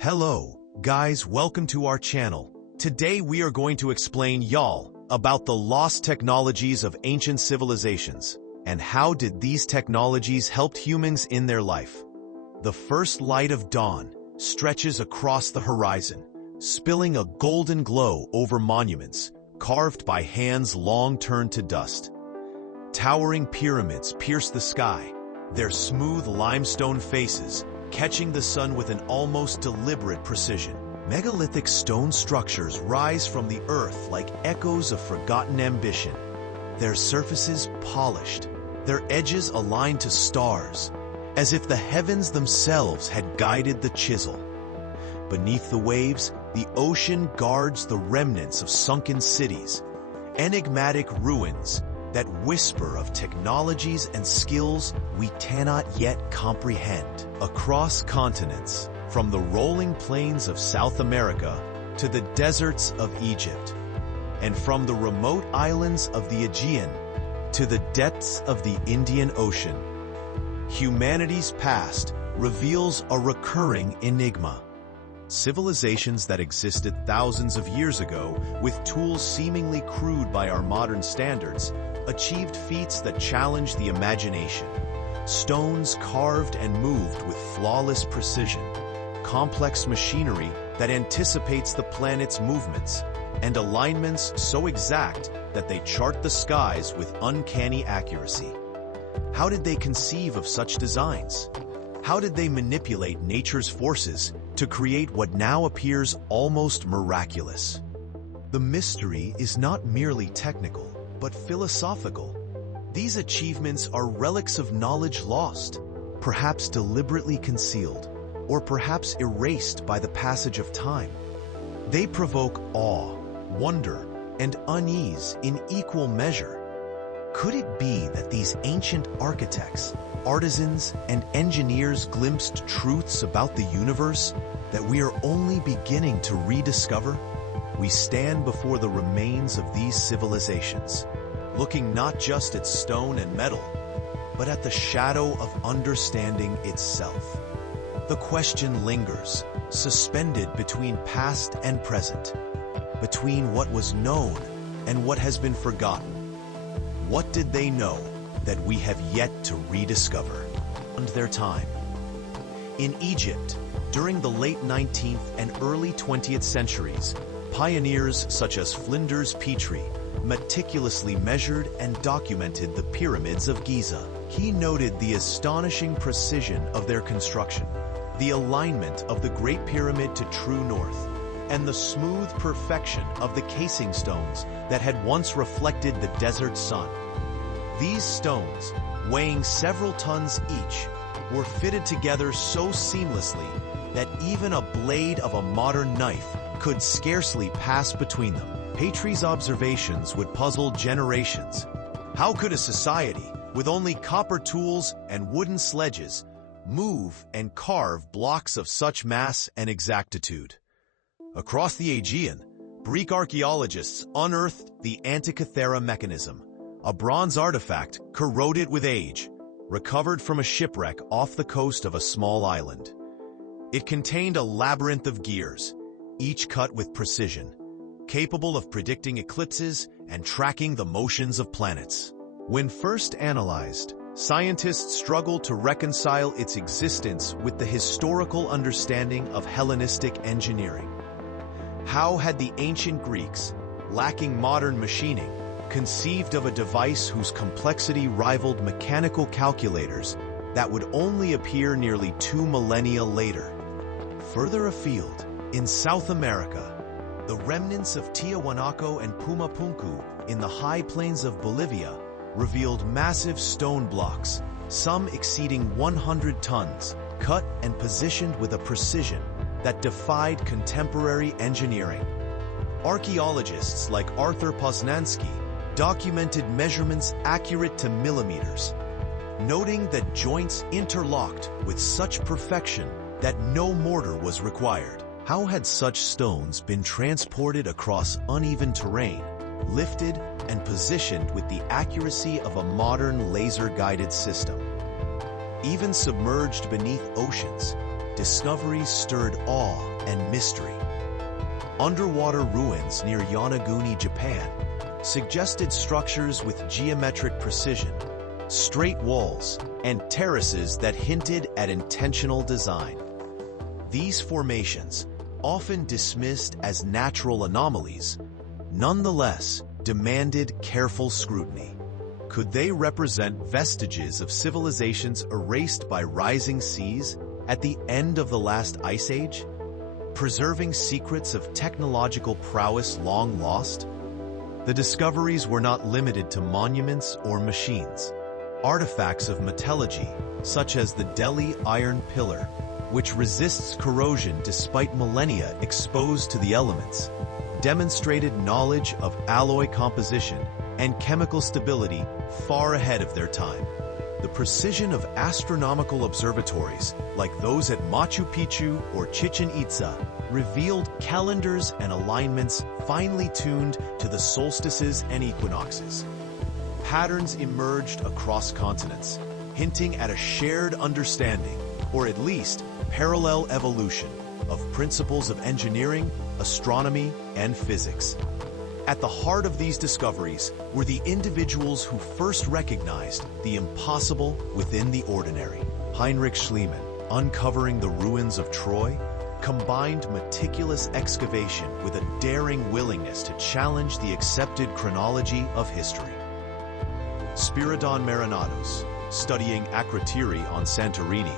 Hello, guys, welcome to our channel. Today we are going to explain y'all about the lost technologies of ancient civilizations and how did these technologies help humans in their life. The first light of dawn stretches across the horizon, spilling a golden glow over monuments carved by hands long turned to dust. Towering pyramids pierce the sky, their smooth limestone faces catching the sun with an almost deliberate precision. Megalithic stone structures rise from the earth like echoes of forgotten ambition, their surfaces polished, their edges aligned to stars, as if the heavens themselves had guided the chisel. Beneath the waves, the ocean guards the remnants of sunken cities, enigmatic ruins that whisper of technologies and skills we cannot yet comprehend. Across continents, from the rolling plains of South America to the deserts of Egypt, and from the remote islands of the Aegean to the depths of the Indian Ocean, humanity's past reveals a recurring enigma. Civilizations that existed thousands of years ago, with tools seemingly crude by our modern standards, achieved feats that challenged the imagination. Stones carved and moved with flawless precision, complex machinery that anticipates the planet's movements, and alignments so exact that they chart the skies with uncanny accuracy. How did they conceive of such designs? How did they manipulate nature's forces to create what now appears almost miraculous? The mystery is not merely technical, but philosophical. These achievements are relics of knowledge lost, perhaps deliberately concealed, or perhaps erased by the passage of time. They provoke awe, wonder, and unease in equal measure. Could it be that these ancient architects, artisans, and engineers glimpsed truths about the universe that we are only beginning to rediscover? We stand before the remains of these civilizations, looking not just at stone and metal, but at the shadow of understanding itself. The question lingers, suspended between past and present, between what was known and what has been forgotten. What did they know that we have yet to rediscover? And their time. In Egypt, during the late 19th and early 20th centuries, pioneers such as Flinders Petrie meticulously measured and documented the pyramids of Giza. He noted the astonishing precision of their construction, the alignment of the Great Pyramid to true north, and the smooth perfection of the casing stones that had once reflected the desert sun. These stones, weighing several tons each, were fitted together so seamlessly that even a blade of a modern knife could scarcely pass between them. Petrie's observations would puzzle generations. How could a society with only copper tools and wooden sledges move and carve blocks of such mass and exactitude? Across the Aegean, Greek archaeologists unearthed the Antikythera Mechanism, a bronze artifact corroded with age, recovered from a shipwreck off the coast of a small island. It contained a labyrinth of gears, each cut with precision, capable of predicting eclipses and tracking the motions of planets. When first analyzed, scientists struggled to reconcile its existence with the historical understanding of Hellenistic engineering. How had the ancient Greeks, lacking modern machining, conceived of a device whose complexity rivaled mechanical calculators that would only appear nearly 2 millennia later? Further afield, in South America, the remnants of Tiahuanaco and Pumapunku in the high plains of Bolivia revealed massive stone blocks, some exceeding 100 tons, cut and positioned with a precision that defied contemporary engineering. Archaeologists like Arthur Poznański documented measurements accurate to millimeters, noting that joints interlocked with such perfection that no mortar was required. How had such stones been transported across uneven terrain, lifted and positioned with the accuracy of a modern laser-guided system? Even submerged beneath oceans, discoveries stirred awe and mystery. Underwater ruins near Yonaguni, Japan, suggested structures with geometric precision, straight walls, and terraces that hinted at intentional design. These formations, often dismissed as natural anomalies, nonetheless demanded careful scrutiny. Could they represent vestiges of civilizations erased by rising seas at the end of the last ice age? Preserving secrets of technological prowess long lost? The discoveries were not limited to monuments or machines. Artifacts of metallurgy, such as the Delhi iron pillar, which resists corrosion despite millennia exposed to the elements, demonstrated knowledge of alloy composition and chemical stability far ahead of their time. The precision of astronomical observatories, like those at Machu Picchu or Chichen Itza, revealed calendars and alignments finely tuned to the solstices and equinoxes. Patterns emerged across continents, hinting at a shared understanding, or at least parallel evolution, of principles of engineering, astronomy, and physics. At the heart of these discoveries were the individuals who first recognized the impossible within the ordinary. Heinrich Schliemann, uncovering the ruins of Troy, combined meticulous excavation with a daring willingness to challenge the accepted chronology of history. Spiridon Marinados, studying acrotiri on Santorini,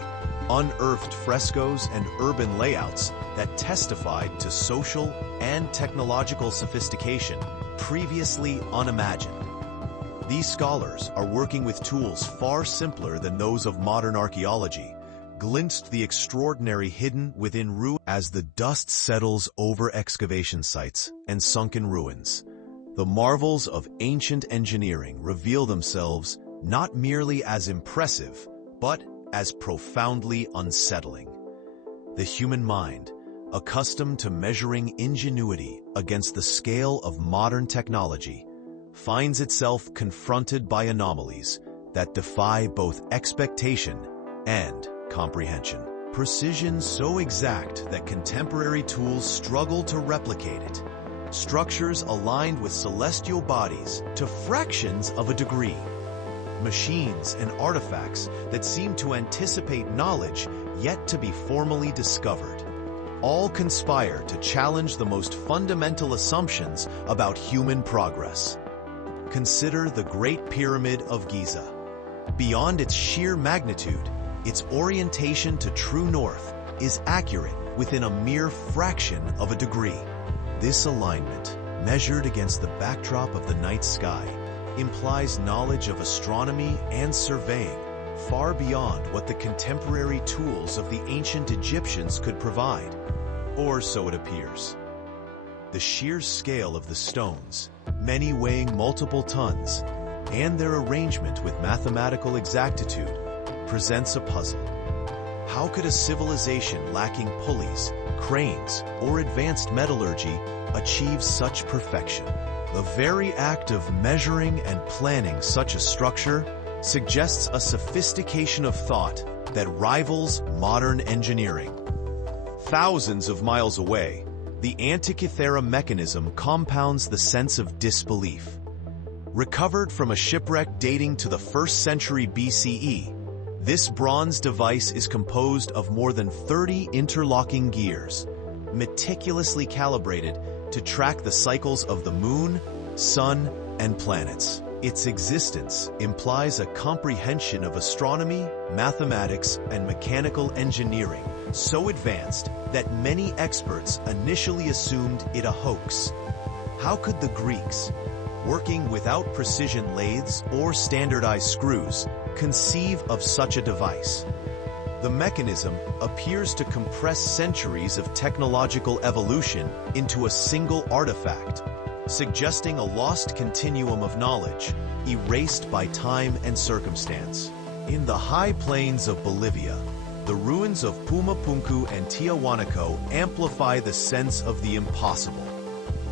unearthed frescoes and urban layouts that testified to social and technological sophistication previously unimagined. These scholars are working with tools far simpler than those of modern archaeology, glimpsed the extraordinary hidden within ruins. As the dust settles over excavation sites and sunken ruins, the marvels of ancient engineering reveal themselves not merely as impressive, but as profoundly unsettling. The human mind, accustomed to measuring ingenuity against the scale of modern technology, finds itself confronted by anomalies that defy both expectation and comprehension. Precision so exact that contemporary tools struggle to replicate it. Structures aligned with celestial bodies to fractions of a degree. Machines and artifacts that seem to anticipate knowledge yet to be formally discovered. All conspire to challenge the most fundamental assumptions about human progress. Consider the Great Pyramid of Giza. Beyond its sheer magnitude, its orientation to true north is accurate within a mere fraction of a degree. This alignment, measured against the backdrop of the night sky, implies knowledge of astronomy and surveying far beyond what the contemporary tools of the ancient Egyptians could provide, or so it appears. The sheer scale of the stones, many weighing multiple tons, and their arrangement with mathematical exactitude presents a puzzle. How could a civilization lacking pulleys, cranes, or advanced metallurgy achieve such perfection? The very act of measuring and planning such a structure suggests a sophistication of thought that rivals modern engineering. Thousands of miles away, the Antikythera Mechanism compounds the sense of disbelief. Recovered from a shipwreck dating to the 1st century BCE, this bronze device is composed of more than 30 interlocking gears, meticulously calibrated to track the cycles of the moon, sun, and planets. Its existence implies a comprehension of astronomy, mathematics, and mechanical engineering so advanced that many experts initially assumed it a hoax. How could the Greeks, working without precision lathes or standardized screws, conceive of such a device? The mechanism appears to compress centuries of technological evolution into a single artifact, suggesting a lost continuum of knowledge, erased by time and circumstance. In the high plains of Bolivia, the ruins of Pumapunku and Tiahuanaco amplify the sense of the impossible.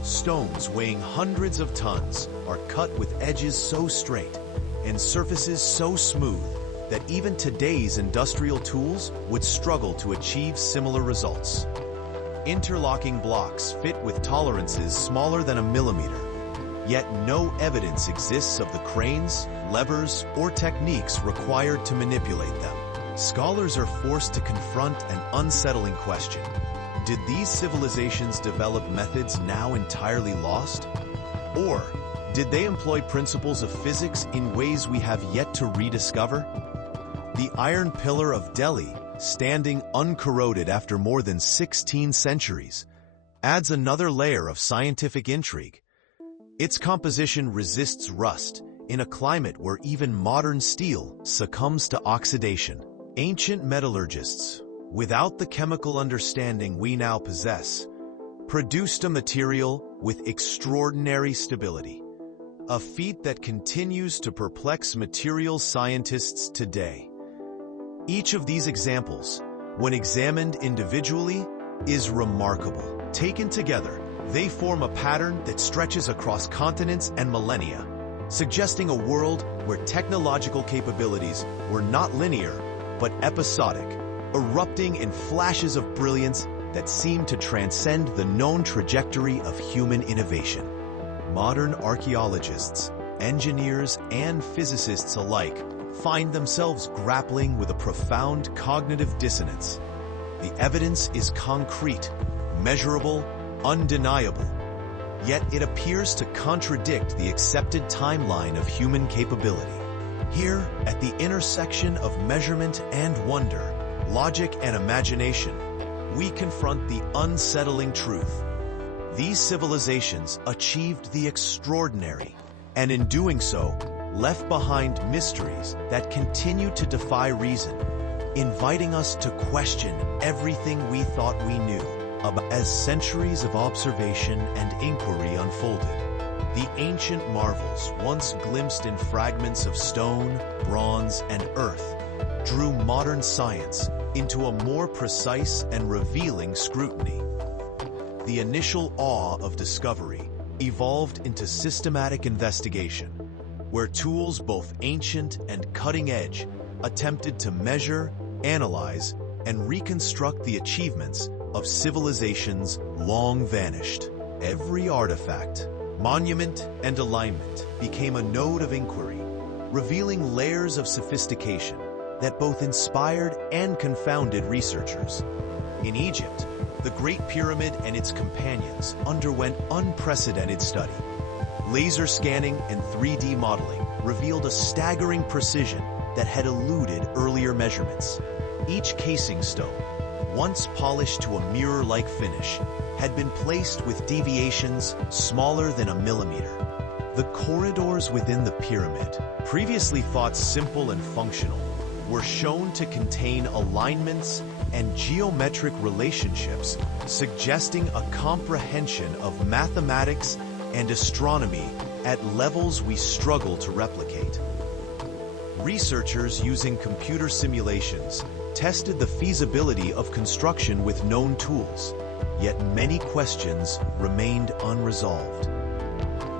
Stones weighing hundreds of tons are cut with edges so straight and surfaces so smooth that even today's industrial tools would struggle to achieve similar results. Interlocking blocks fit with tolerances smaller than a millimeter, yet no evidence exists of the cranes, levers, or techniques required to manipulate them. Scholars are forced to confront an unsettling question. Did these civilizations develop methods now entirely lost? Or did they employ principles of physics in ways we have yet to rediscover? The Iron Pillar of Delhi, standing uncorroded after more than 16 centuries, adds another layer of scientific intrigue. Its composition resists rust in a climate where even modern steel succumbs to oxidation. Ancient metallurgists, without the chemical understanding we now possess, produced a material with extraordinary stability, a feat that continues to perplex materials scientists today. Each of these examples, when examined individually, is remarkable. Taken together, they form a pattern that stretches across continents and millennia, suggesting a world where technological capabilities were not linear, but episodic, erupting in flashes of brilliance that seem to transcend the known trajectory of human innovation. Modern archaeologists, engineers, and physicists alike find themselves grappling with a profound cognitive dissonance. The evidence is concrete, measurable, undeniable, yet it appears to contradict the accepted timeline of human capability. Here, at the intersection of measurement and wonder, logic and imagination, we confront the unsettling truth. These civilizations achieved the extraordinary, and in doing so, left behind mysteries that continue to defy reason, inviting us to question everything we thought we knew. As centuries of observation and inquiry unfolded, the ancient marvels once glimpsed in fragments of stone, bronze, and earth drew modern science into a more precise and revealing scrutiny. The initial awe of discovery evolved into systematic investigation, where tools both ancient and cutting-edge attempted to measure, analyze, and reconstruct the achievements of civilizations long vanished. Every artifact, monument, and alignment became a node of inquiry, revealing layers of sophistication that both inspired and confounded researchers. In Egypt, the Great Pyramid and its companions underwent unprecedented study. Laser scanning and 3D modeling revealed a staggering precision that had eluded earlier measurements. Each casing stone, once polished to a mirror-like finish, had been placed with deviations smaller than a millimeter. The corridors within the pyramid, previously thought simple and functional, were shown to contain alignments and geometric relationships, suggesting a comprehension of mathematics and astronomy at levels we struggle to replicate. Researchers using computer simulations tested the feasibility of construction with known tools, yet many questions remained unresolved.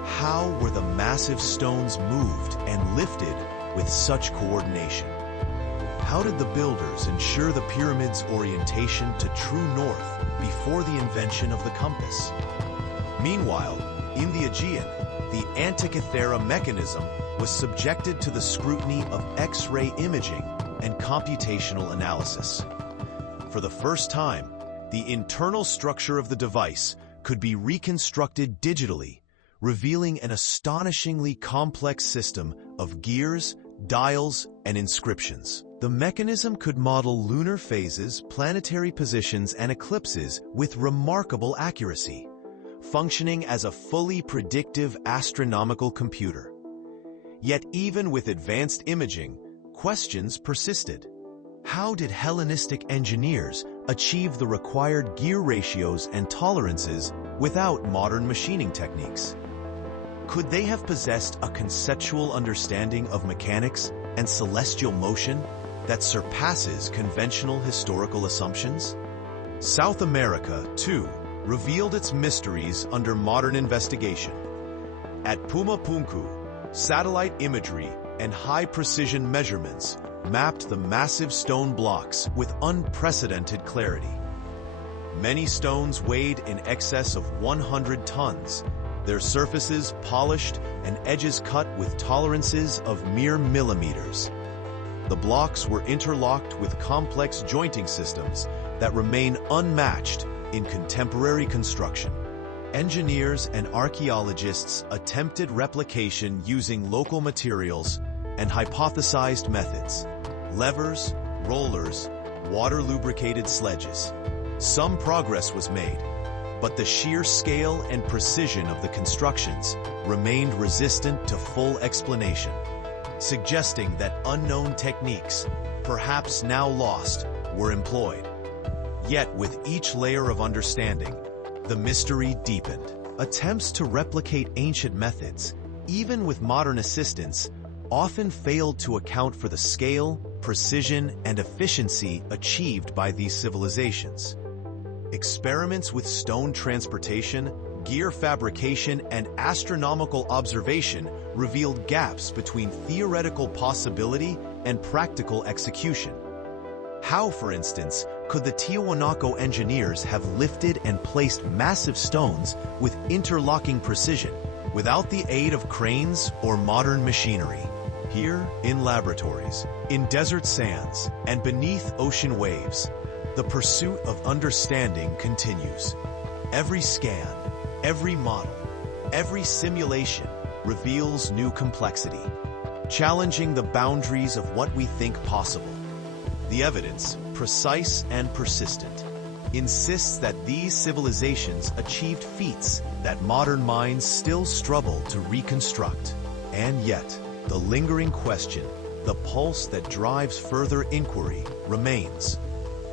How were the massive stones moved and lifted with such coordination? How did the builders ensure the pyramid's orientation to true north before the invention of the compass? Meanwhile, in the Aegean, the Antikythera Mechanism was subjected to the scrutiny of X-ray imaging and computational analysis. For the first time, the internal structure of the device could be reconstructed digitally, revealing an astonishingly complex system of gears, dials, and inscriptions. The mechanism could model lunar phases, planetary positions, and eclipses with remarkable accuracy, functioning as a fully predictive astronomical computer. Yet even with advanced imaging, questions persisted. How did Hellenistic engineers achieve the required gear ratios and tolerances without modern machining techniques? Could they have possessed a conceptual understanding of mechanics and celestial motion that surpasses conventional historical assumptions? South America, too, revealed its mysteries under modern investigation. At Pumapunku, satellite imagery and high-precision measurements mapped the massive stone blocks with unprecedented clarity. Many stones weighed in excess of 100 tons, their surfaces polished and edges cut with tolerances of mere millimeters. The blocks were interlocked with complex jointing systems that remain unmatched in contemporary construction. Engineers and archaeologists attempted replication using local materials and hypothesized methods: levers, rollers, water-lubricated sledges. Some progress was made, but the sheer scale and precision of the constructions remained resistant to full explanation, suggesting that unknown techniques, perhaps now lost, were employed. Yet with each layer of understanding, the mystery deepened. Attempts to replicate ancient methods, even with modern assistance, often failed to account for the scale, precision, and efficiency achieved by these civilizations. Experiments with stone transportation, gear fabrication, and astronomical observation revealed gaps between theoretical possibility and practical execution. How, for instance, could the Tiwanaku engineers have lifted and placed massive stones with interlocking precision without the aid of cranes or modern machinery? Here, in laboratories, in desert sands, and beneath ocean waves, the pursuit of understanding continues. Every scan, every model, every simulation reveals new complexity, challenging the boundaries of what we think possible. The evidence, precise and persistent, insists that these civilizations achieved feats that modern minds still struggle to reconstruct. And yet, the lingering question, the pulse that drives further inquiry, remains.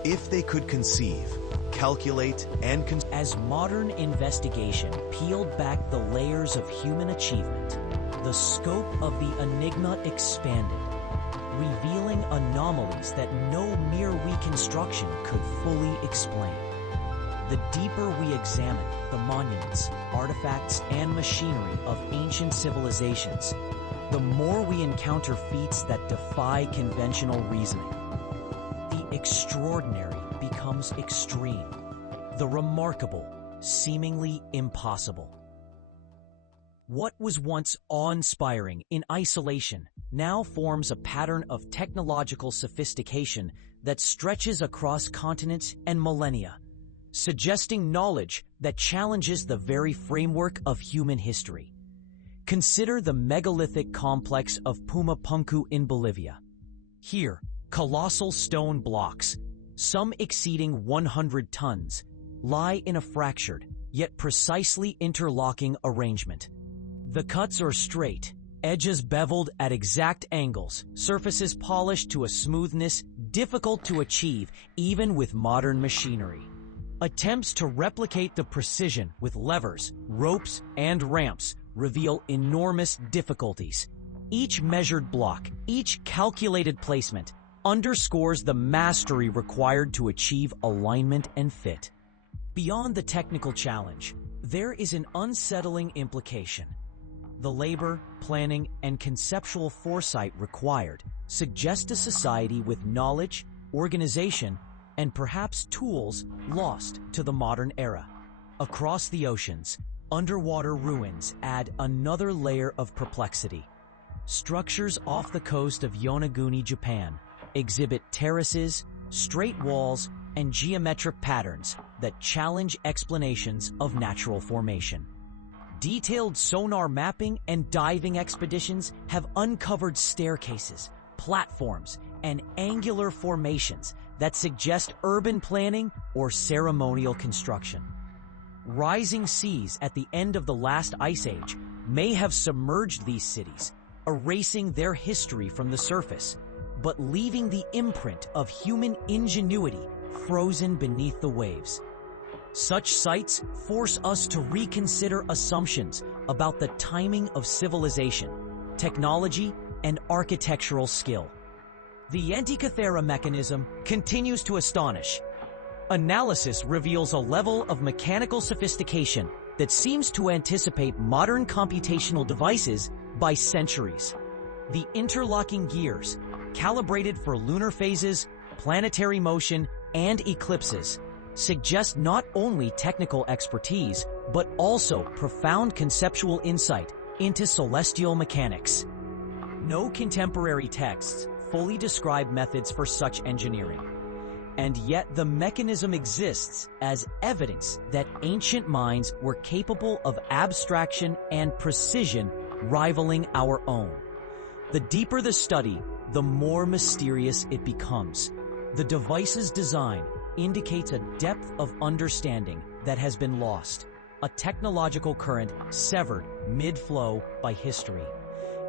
If they could conceive, calculate, and As modern investigation peeled back the layers of human achievement, the scope of the enigma expanded, revealing anomalies that no mere reconstruction could fully explain. The deeper we examine the monuments, artifacts, and machinery of ancient civilizations, the more we encounter feats that defy conventional reasoning. The extraordinary becomes extreme, the remarkable seemingly impossible. What was once awe-inspiring in isolation now forms a pattern of technological sophistication that stretches across continents and millennia, suggesting knowledge that challenges the very framework of human history. Consider the megalithic complex of Pumapunku in Bolivia. Here, colossal stone blocks, some exceeding 100 tons, lie in a fractured, yet precisely interlocking arrangement. The cuts are straight, edges beveled at exact angles, surfaces polished to a smoothness difficult to achieve even with modern machinery. Attempts to replicate the precision with levers, ropes, and ramps reveal enormous difficulties. Each measured block, each calculated placement, underscores the mastery required to achieve alignment and fit. Beyond the technical challenge, there is an unsettling implication. The labor, planning, and conceptual foresight required suggest a society with knowledge, organization, and perhaps tools lost to the modern era. Across the oceans, underwater ruins add another layer of perplexity. Structures off the coast of Yonaguni, Japan, exhibit terraces, straight walls, and geometric patterns that challenge explanations of natural formation. Detailed sonar mapping and diving expeditions have uncovered staircases, platforms, and angular formations that suggest urban planning or ceremonial construction. Rising seas at the end of the last ice age may have submerged these cities, erasing their history from the surface, but leaving the imprint of human ingenuity frozen beneath the waves. Such sites force us to reconsider assumptions about the timing of civilization, technology, and architectural skill. The Antikythera Mechanism continues to astonish. Analysis reveals a level of mechanical sophistication that seems to anticipate modern computational devices by centuries. The interlocking gears, calibrated for lunar phases, planetary motion, and eclipses, suggest not only technical expertise, but also profound conceptual insight into celestial mechanics. No contemporary texts fully describe methods for such engineering, and yet the mechanism exists as evidence that ancient minds were capable of abstraction and precision rivaling our own. The deeper the study, the more mysterious it becomes. The device's design indicates a depth of understanding that has been lost, a technological current severed mid-flow by history.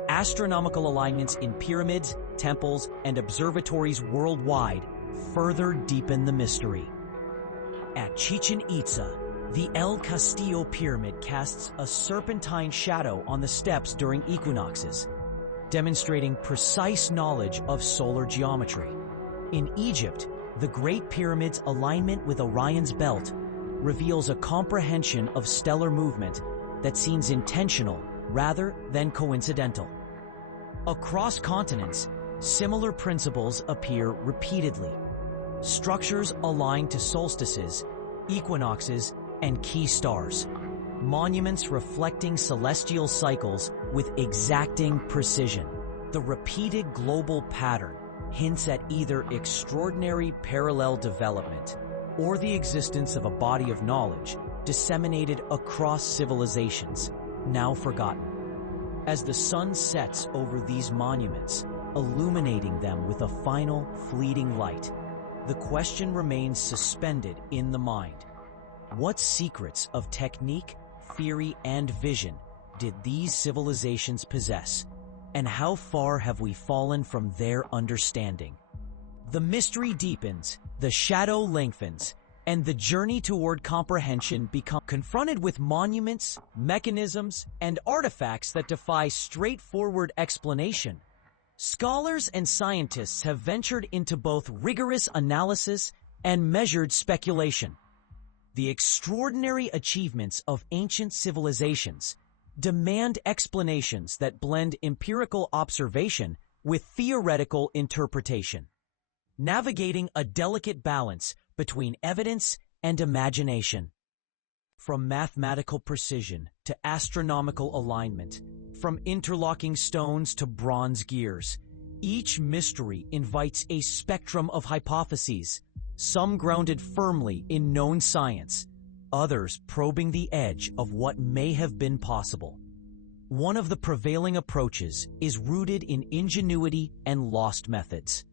Astronomical alignments in pyramids, temples, and observatories worldwide further deepen the mystery. At Chichen Itza, the El Castillo Pyramid casts a serpentine shadow on the steps during equinoxes, demonstrating precise knowledge of solar geometry. In Egypt, the Great Pyramid's alignment with Orion's belt reveals a comprehension of stellar movement that seems intentional rather than coincidental. Across continents, similar principles appear repeatedly. Structures aligned to solstices, equinoxes, and key stars. Monuments reflecting celestial cycles with exacting precision. The repeated global pattern hints at either extraordinary parallel development or the existence of a body of knowledge disseminated across civilizations, now forgotten. As the sun sets over these monuments, illuminating them with a final, fleeting light, the question remains suspended in the mind. What secrets of technique, theory, and vision did these civilizations possess, and how far have we fallen from their understanding? The mystery deepens, the shadow lengthens, and the journey toward comprehension becomes confronted with monuments, mechanisms, and artifacts that defy straightforward explanation. Scholars and scientists have ventured into both rigorous analysis and measured speculation. The extraordinary achievements of ancient civilizations demand explanations that blend empirical observation with theoretical interpretation, navigating a delicate balance between evidence and imagination. From mathematical precision to astronomical alignment, from interlocking stones to bronze gears, each mystery invites a spectrum of hypotheses, some grounded firmly in known science, others probing the edge of what may have been possible. One of the prevailing approaches is rooted in ingenuity and lost methods.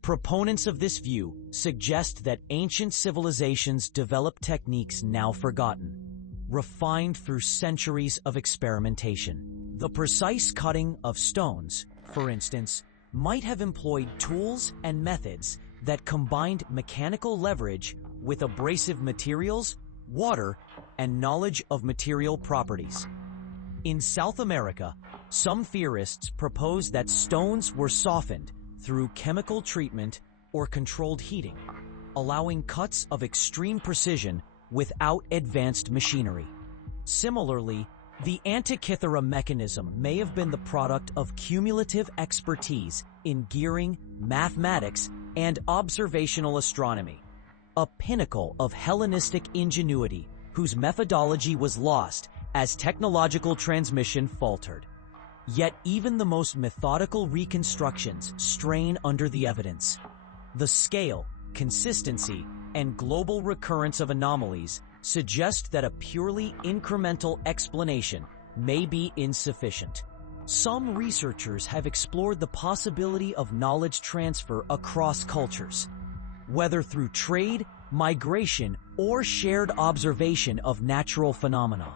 Proponents of this view suggest that ancient civilizations developed techniques now forgotten, refined through centuries of experimentation. The precise cutting of stones, for instance, might have employed tools and methods that combined mechanical leverage with abrasive materials, water, and knowledge of material properties. In South America, some theorists propose that stones were softened through chemical treatment or controlled heating, allowing cuts of extreme precision without advanced machinery. Similarly, the Antikythera Mechanism may have been the product of cumulative expertise in gearing, mathematics, and observational astronomy, a pinnacle of Hellenistic ingenuity whose methodology was lost as technological transmission faltered. Yet even the most methodical reconstructions strain under the evidence. The scale, consistency, and global recurrence of anomalies suggest that a purely incremental explanation may be insufficient. Some researchers have explored the possibility of knowledge transfer across cultures, whether through trade, migration, or shared observation of natural phenomena.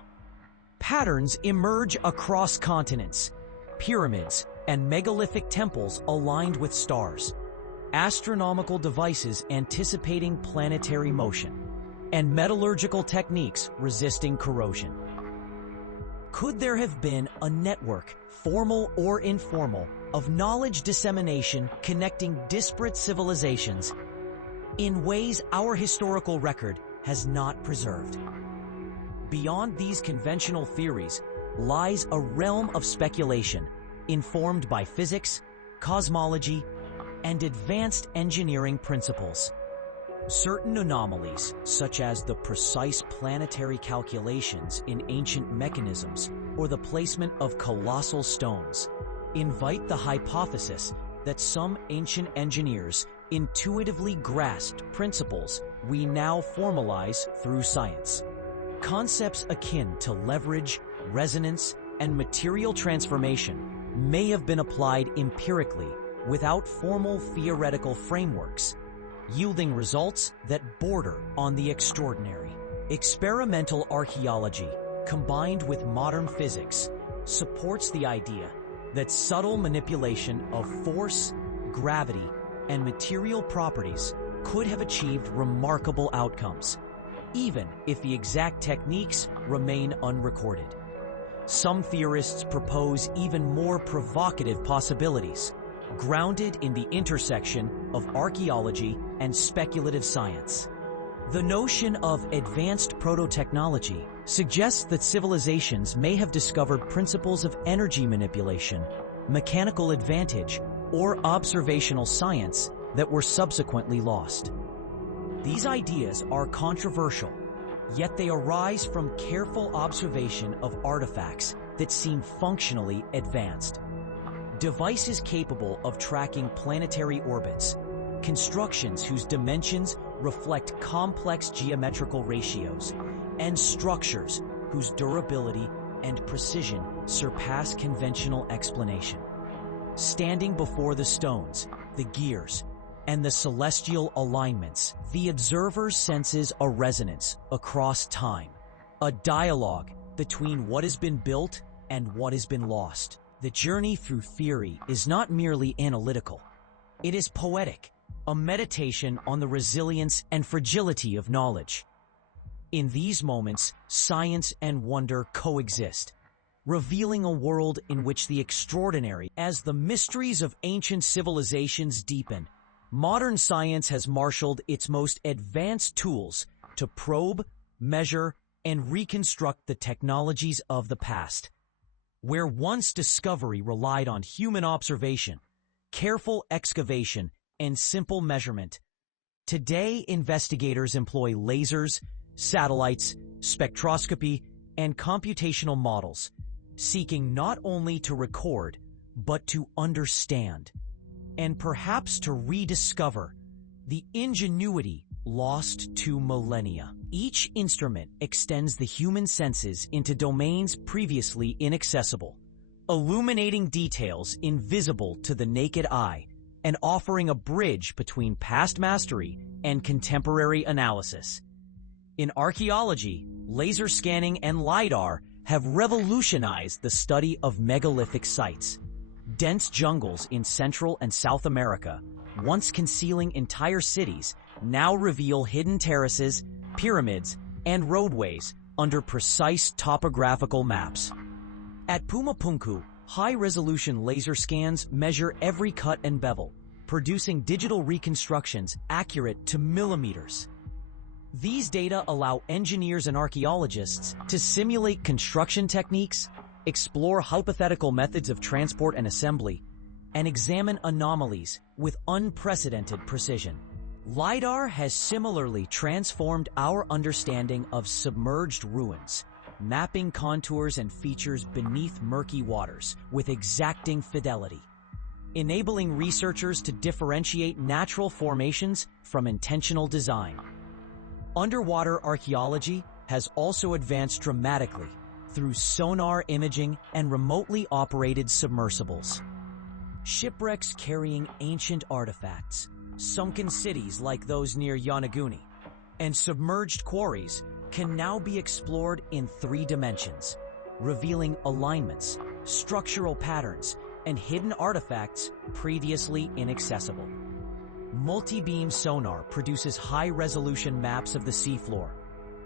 Patterns emerge across continents. Pyramids and megalithic temples aligned with stars, astronomical devices anticipating planetary motion, and metallurgical techniques resisting corrosion. Could there have been a network, formal or informal, of knowledge dissemination connecting disparate civilizations in ways our historical record has not preserved? Beyond these conventional theories lies a realm of speculation informed by physics, cosmology, and advanced engineering principles. Certain anomalies, such as the precise planetary calculations in ancient mechanisms or the placement of colossal stones, invite the hypothesis that some ancient engineers intuitively grasped principles we now formalize through science. Concepts akin to leverage, resonance, and material transformation may have been applied empirically without formal theoretical frameworks, yielding results that border on the extraordinary. Experimental archaeology, combined with modern physics, supports the idea that subtle manipulation of force, gravity, and material properties could have achieved remarkable outcomes, even if the exact techniques remain unrecorded. Some theorists propose even more provocative possibilities, grounded in the intersection of archaeology and speculative science. The notion of advanced proto-technology suggests that civilizations may have discovered principles of energy manipulation, mechanical advantage, or observational science that were subsequently lost. These ideas are controversial, yet they arise from careful observation of artifacts that seem functionally advanced. Devices capable of tracking planetary orbits, constructions whose dimensions reflect complex geometrical ratios, and structures whose durability and precision surpass conventional explanation. Standing before the stones, the gears, and the celestial alignments, the observer senses a resonance across time, a dialogue between what has been built and what has been lost. The journey through theory is not merely analytical. It is poetic, a meditation on the resilience and fragility of knowledge. In these moments, science and wonder coexist, revealing a world in which the extraordinary, as the mysteries of ancient civilizations deepen, modern science has marshaled its most advanced tools to probe, measure, and reconstruct the technologies of the past. Where once discovery relied on human observation, careful excavation, and simple measurement, today investigators employ lasers, satellites, spectroscopy, and computational models, seeking not only to record, but to understand, and perhaps to rediscover the ingenuity lost to millennia. Each instrument extends the human senses into domains previously inaccessible, illuminating details invisible to the naked eye and offering a bridge between past mastery and contemporary analysis. In archaeology, laser scanning and LiDAR have revolutionized the study of megalithic sites. Dense jungles in Central and South America, once concealing entire cities, now reveal hidden terraces, pyramids, and roadways under precise topographical maps. At Pumapunku, high-resolution laser scans measure every cut and bevel, producing digital reconstructions accurate to millimeters. These data allow engineers and archaeologists to simulate construction techniques, explore hypothetical methods of transport and assembly, and examine anomalies with unprecedented precision. LiDAR has similarly transformed our understanding of submerged ruins, mapping contours and features beneath murky waters with exacting fidelity, enabling researchers to differentiate natural formations from intentional design. Underwater archaeology has also advanced dramatically through sonar imaging and remotely operated submersibles. Shipwrecks carrying ancient artifacts, sunken cities like those near Yonaguni, and submerged quarries can now be explored in 3 dimensions, revealing alignments, structural patterns, and hidden artifacts previously inaccessible. Multi-beam sonar produces high-resolution maps of the seafloor,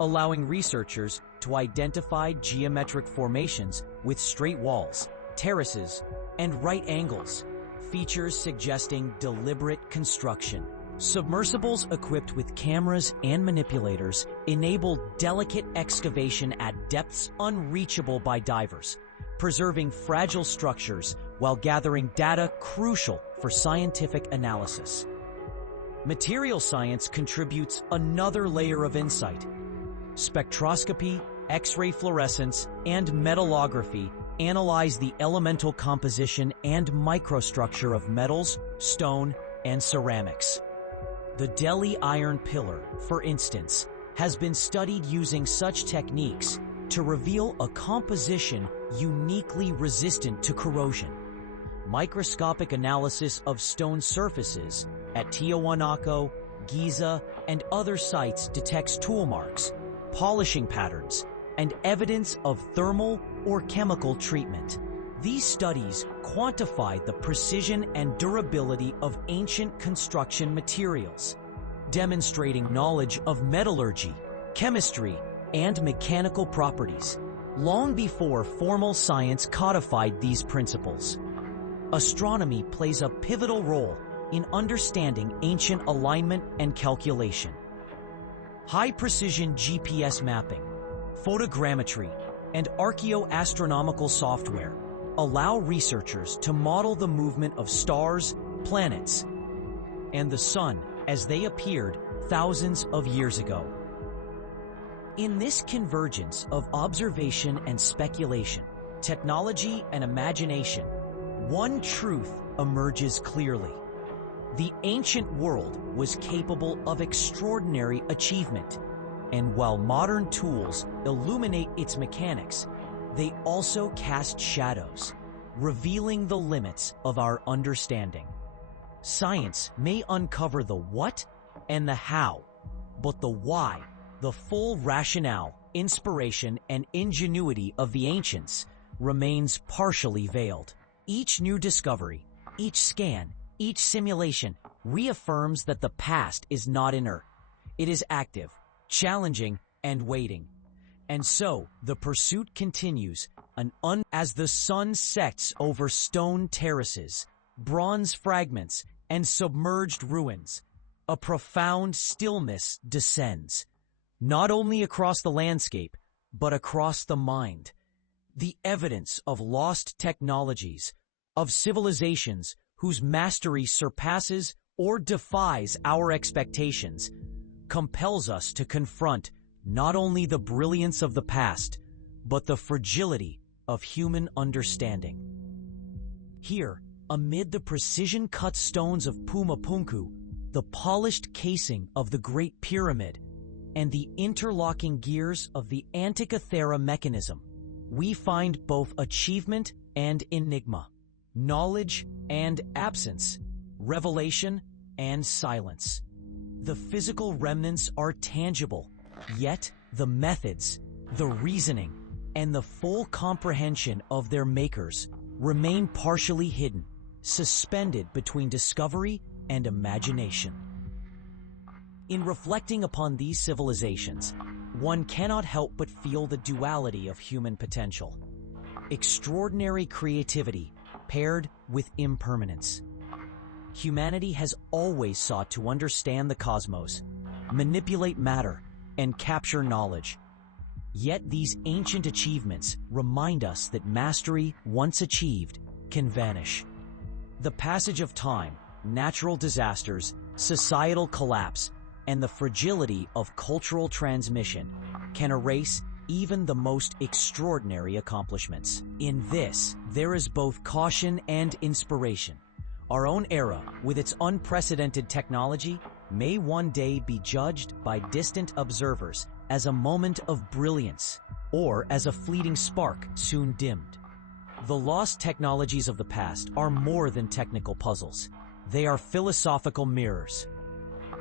allowing researchers to identify geometric formations with straight walls, terraces, and right angles, features suggesting deliberate construction. Submersibles equipped with cameras and manipulators enable delicate excavation at depths unreachable by divers, preserving fragile structures while gathering data crucial for scientific analysis. Material science contributes another layer of insight. Spectroscopy, X-ray fluorescence, and metallography analyze the elemental composition and microstructure of metals, stone, and ceramics. The Delhi iron pillar, for instance, has been studied using such techniques to reveal a composition uniquely resistant to corrosion. Microscopic analysis of stone surfaces at Tiahuanaco, Giza, and other sites detects tool marks, polishing patterns, and evidence of thermal or chemical treatment. These studies quantify the precision and durability of ancient construction materials, demonstrating knowledge of metallurgy, chemistry, and mechanical properties, long before formal science codified these principles. Astronomy plays a pivotal role in understanding ancient alignment and calculation. High-precision GPS mapping, photogrammetry, and archaeoastronomical software allow researchers to model the movement of stars, planets, and the sun as they appeared thousands of years ago. In this convergence of observation and speculation, technology and imagination, one truth emerges clearly. The ancient world was capable of extraordinary achievement, and while modern tools illuminate its mechanics, they also cast shadows, revealing the limits of our understanding. Science may uncover the what and the how, but the why, the full rationale, inspiration, and ingenuity of the ancients remains partially veiled. Each new discovery, each scan, each simulation reaffirms that the past is not inert. It is active, challenging, and waiting. And so, the pursuit continues, as the sun sets over stone terraces, bronze fragments, and submerged ruins. A profound stillness descends, not only across the landscape, but across the mind. The evidence of lost technologies, of civilizations whose mastery surpasses or defies our expectations, compels us to confront not only the brilliance of the past, but the fragility of human understanding. Here, amid the precision-cut stones of Pumapunku, the polished casing of the Great Pyramid, and the interlocking gears of the Antikythera Mechanism, we find both achievement and enigma, knowledge and absence, revelation and silence. The physical remnants are tangible, yet the methods, the reasoning, and the full comprehension of their makers remain partially hidden, suspended between discovery and imagination. In reflecting upon these civilizations, one cannot help but feel the duality of human potential. Extraordinary creativity paired with impermanence. Humanity has always sought to understand the cosmos, manipulate matter, and capture knowledge. Yet these ancient achievements remind us that mastery, once achieved, can vanish. The passage of time, natural disasters, societal collapse, and the fragility of cultural transmission can erase even the most extraordinary accomplishments. In this, there is both caution and inspiration. Our own era, with its unprecedented technology, may one day be judged by distant observers as a moment of brilliance, or as a fleeting spark soon dimmed. The lost technologies of the past are more than technical puzzles. They are philosophical mirrors.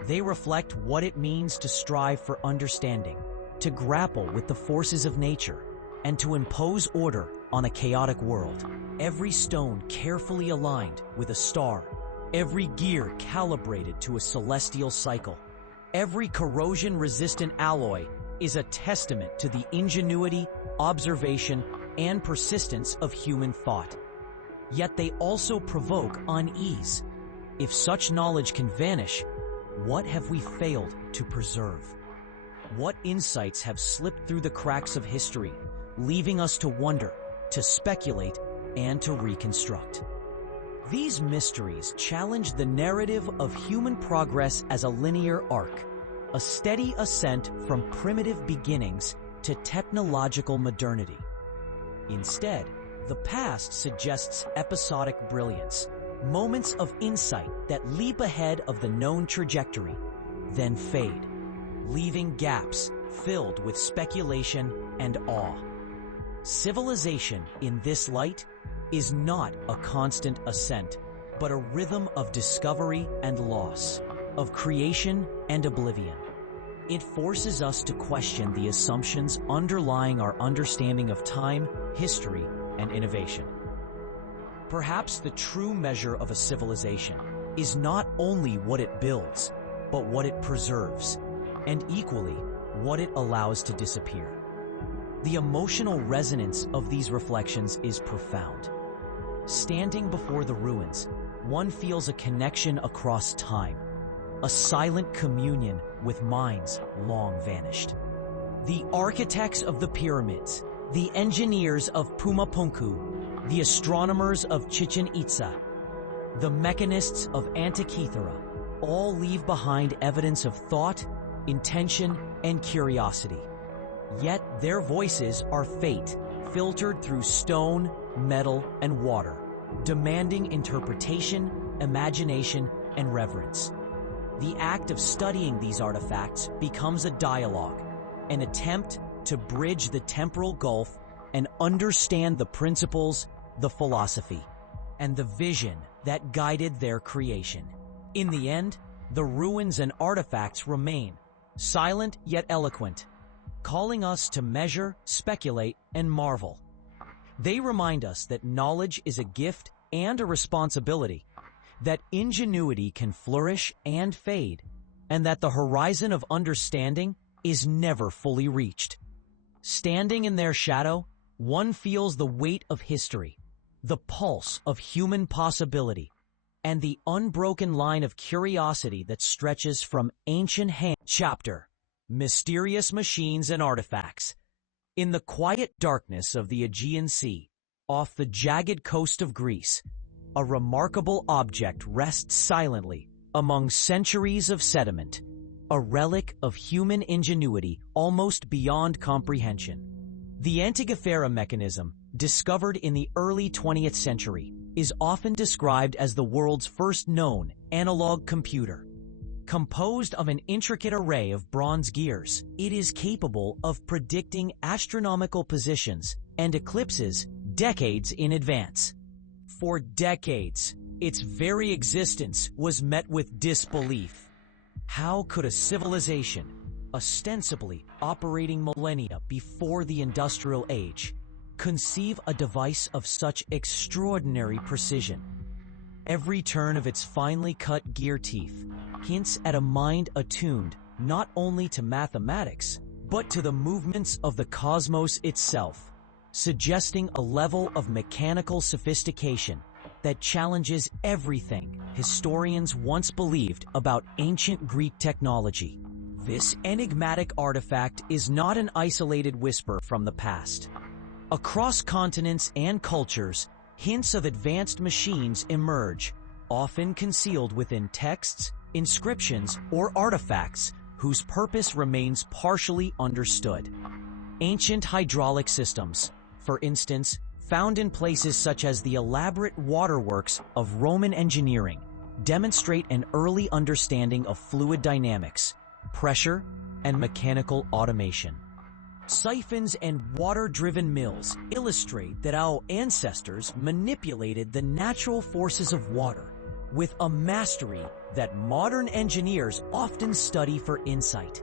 They reflect what it means to strive for understanding, to grapple with the forces of nature, and to impose order on a chaotic world. Every stone carefully aligned with a star, every gear calibrated to a celestial cycle, every corrosion-resistant alloy is a testament to the ingenuity, observation, and persistence of human thought. Yet they also provoke unease. If such knowledge can vanish, what have we failed to preserve? What insights have slipped through the cracks of history, leaving us to wonder, to speculate, and to reconstruct? These mysteries challenge the narrative of human progress as a linear arc, a steady ascent from primitive beginnings to technological modernity. Instead, the past suggests episodic brilliance, moments of insight that leap ahead of the known trajectory, then fade, leaving gaps filled with speculation and awe. Civilization in this light is not a constant ascent, but a rhythm of discovery and loss, of creation and oblivion. It forces us to question the assumptions underlying our understanding of time, history, and innovation. Perhaps the true measure of a civilization is not only what it builds, but what it preserves, and equally, what it allows to disappear. The emotional resonance of these reflections is profound. Standing before the ruins, one feels a connection across time, a silent communion with minds long vanished. The architects of the pyramids, the engineers of Pumapunku, the astronomers of Chichen Itza, the mechanists of Antikythera, all leave behind evidence of thought, intention, and curiosity. Yet their voices are fate, filtered through stone, metal, and water, demanding interpretation, imagination, and reverence. The act of studying these artifacts becomes a dialogue, an attempt to bridge the temporal gulf and understand the principles, the philosophy, and the vision that guided their creation. In the end, the ruins and artifacts remain, silent yet eloquent, calling us to measure, speculate, and marvel. They remind us that knowledge is a gift and a responsibility, that ingenuity can flourish and fade, and that the horizon of understanding is never fully reached. Standing in their shadow, one feels the weight of history, the pulse of human possibility, and the unbroken line of curiosity that stretches from ancient hands. Chapter: Mysterious Machines and Artifacts. In the quiet darkness of the Aegean Sea, off the jagged coast of Greece, a remarkable object rests silently among centuries of sediment, a relic of human ingenuity almost beyond comprehension. The Antikythera Mechanism, discovered in the early 20th century, is often described as the world's first known analog computer. Composed of an intricate array of bronze gears, it is capable of predicting astronomical positions and eclipses decades in advance. For decades, its very existence was met with disbelief. How could a civilization, ostensibly operating millennia before the Industrial Age, conceive a device of such extraordinary precision? Every turn of its finely cut gear teeth hints at a mind attuned not only to mathematics, but to the movements of the cosmos itself, suggesting a level of mechanical sophistication that challenges everything historians once believed about ancient Greek technology. This enigmatic artifact is not an isolated whisper from the past. Across continents and cultures, hints of advanced machines emerge, often concealed within texts, inscriptions, or artifacts whose purpose remains partially understood. Ancient hydraulic systems, for instance, found in places such as the elaborate waterworks of Roman engineering, demonstrate an early understanding of fluid dynamics, pressure, and mechanical automation. Siphons and water-driven mills illustrate that our ancestors manipulated the natural forces of water with a mastery that modern engineers often study for insight.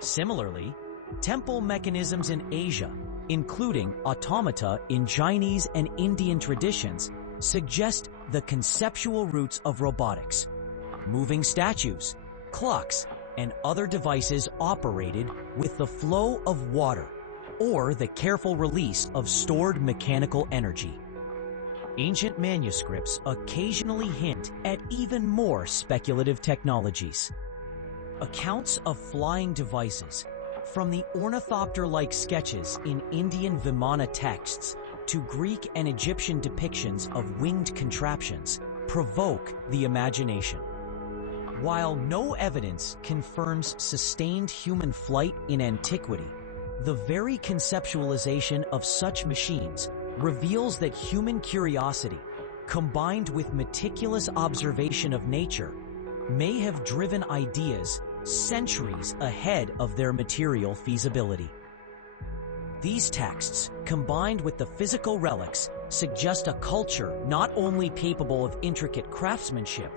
Similarly, temple mechanisms in Asia, including automata in Chinese and Indian traditions, suggest the conceptual roots of robotics. Moving statues, clocks, and other devices operated with the flow of water or the careful release of stored mechanical energy. Ancient manuscripts occasionally hint at even more speculative technologies. Accounts of flying devices, from the ornithopter-like sketches in Indian Vimana texts to Greek and Egyptian depictions of winged contraptions provoke the imagination. While no evidence confirms sustained human flight in antiquity, the very conceptualization of such machines reveals that human curiosity, combined with meticulous observation of nature, may have driven ideas centuries ahead of their material feasibility. These texts, combined with the physical relics, suggest a culture not only capable of intricate craftsmanship,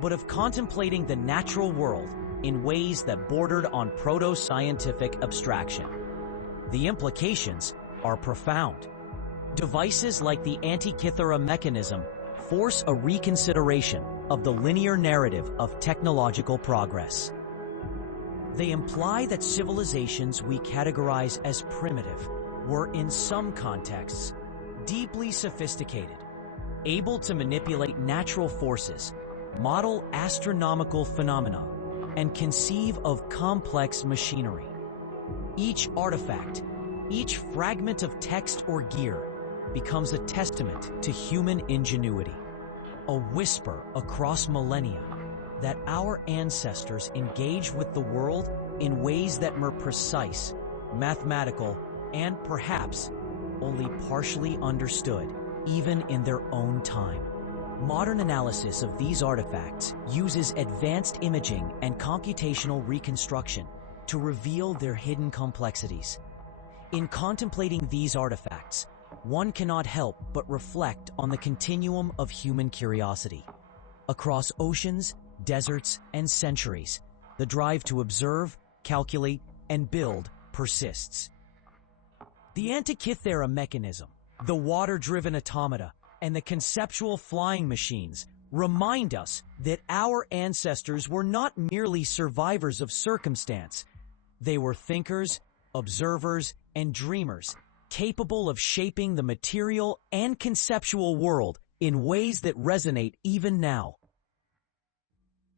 but of contemplating the natural world in ways that bordered on proto-scientific abstraction. The implications are profound. Devices like the Antikythera Mechanism force a reconsideration of the linear narrative of technological progress. They imply that civilizations we categorize as primitive were, in some contexts, deeply sophisticated, able to manipulate natural forces, model astronomical phenomena, and conceive of complex machinery. Each artifact, each fragment of text or gear, becomes a testament to human ingenuity, a whisper across millennia that our ancestors engaged with the world in ways that were precise, mathematical, and perhaps only partially understood, even in their own time. Modern analysis of these artifacts uses advanced imaging and computational reconstruction to reveal their hidden complexities. In contemplating these artifacts, one cannot help but reflect on the continuum of human curiosity. Across oceans, deserts, and centuries, the drive to observe, calculate, and build persists. The Antikythera Mechanism, the water-driven automata, and the conceptual flying machines remind us that our ancestors were not merely survivors of circumstance. They were thinkers, observers, and dreamers, capable of shaping the material and conceptual world in ways that resonate even now.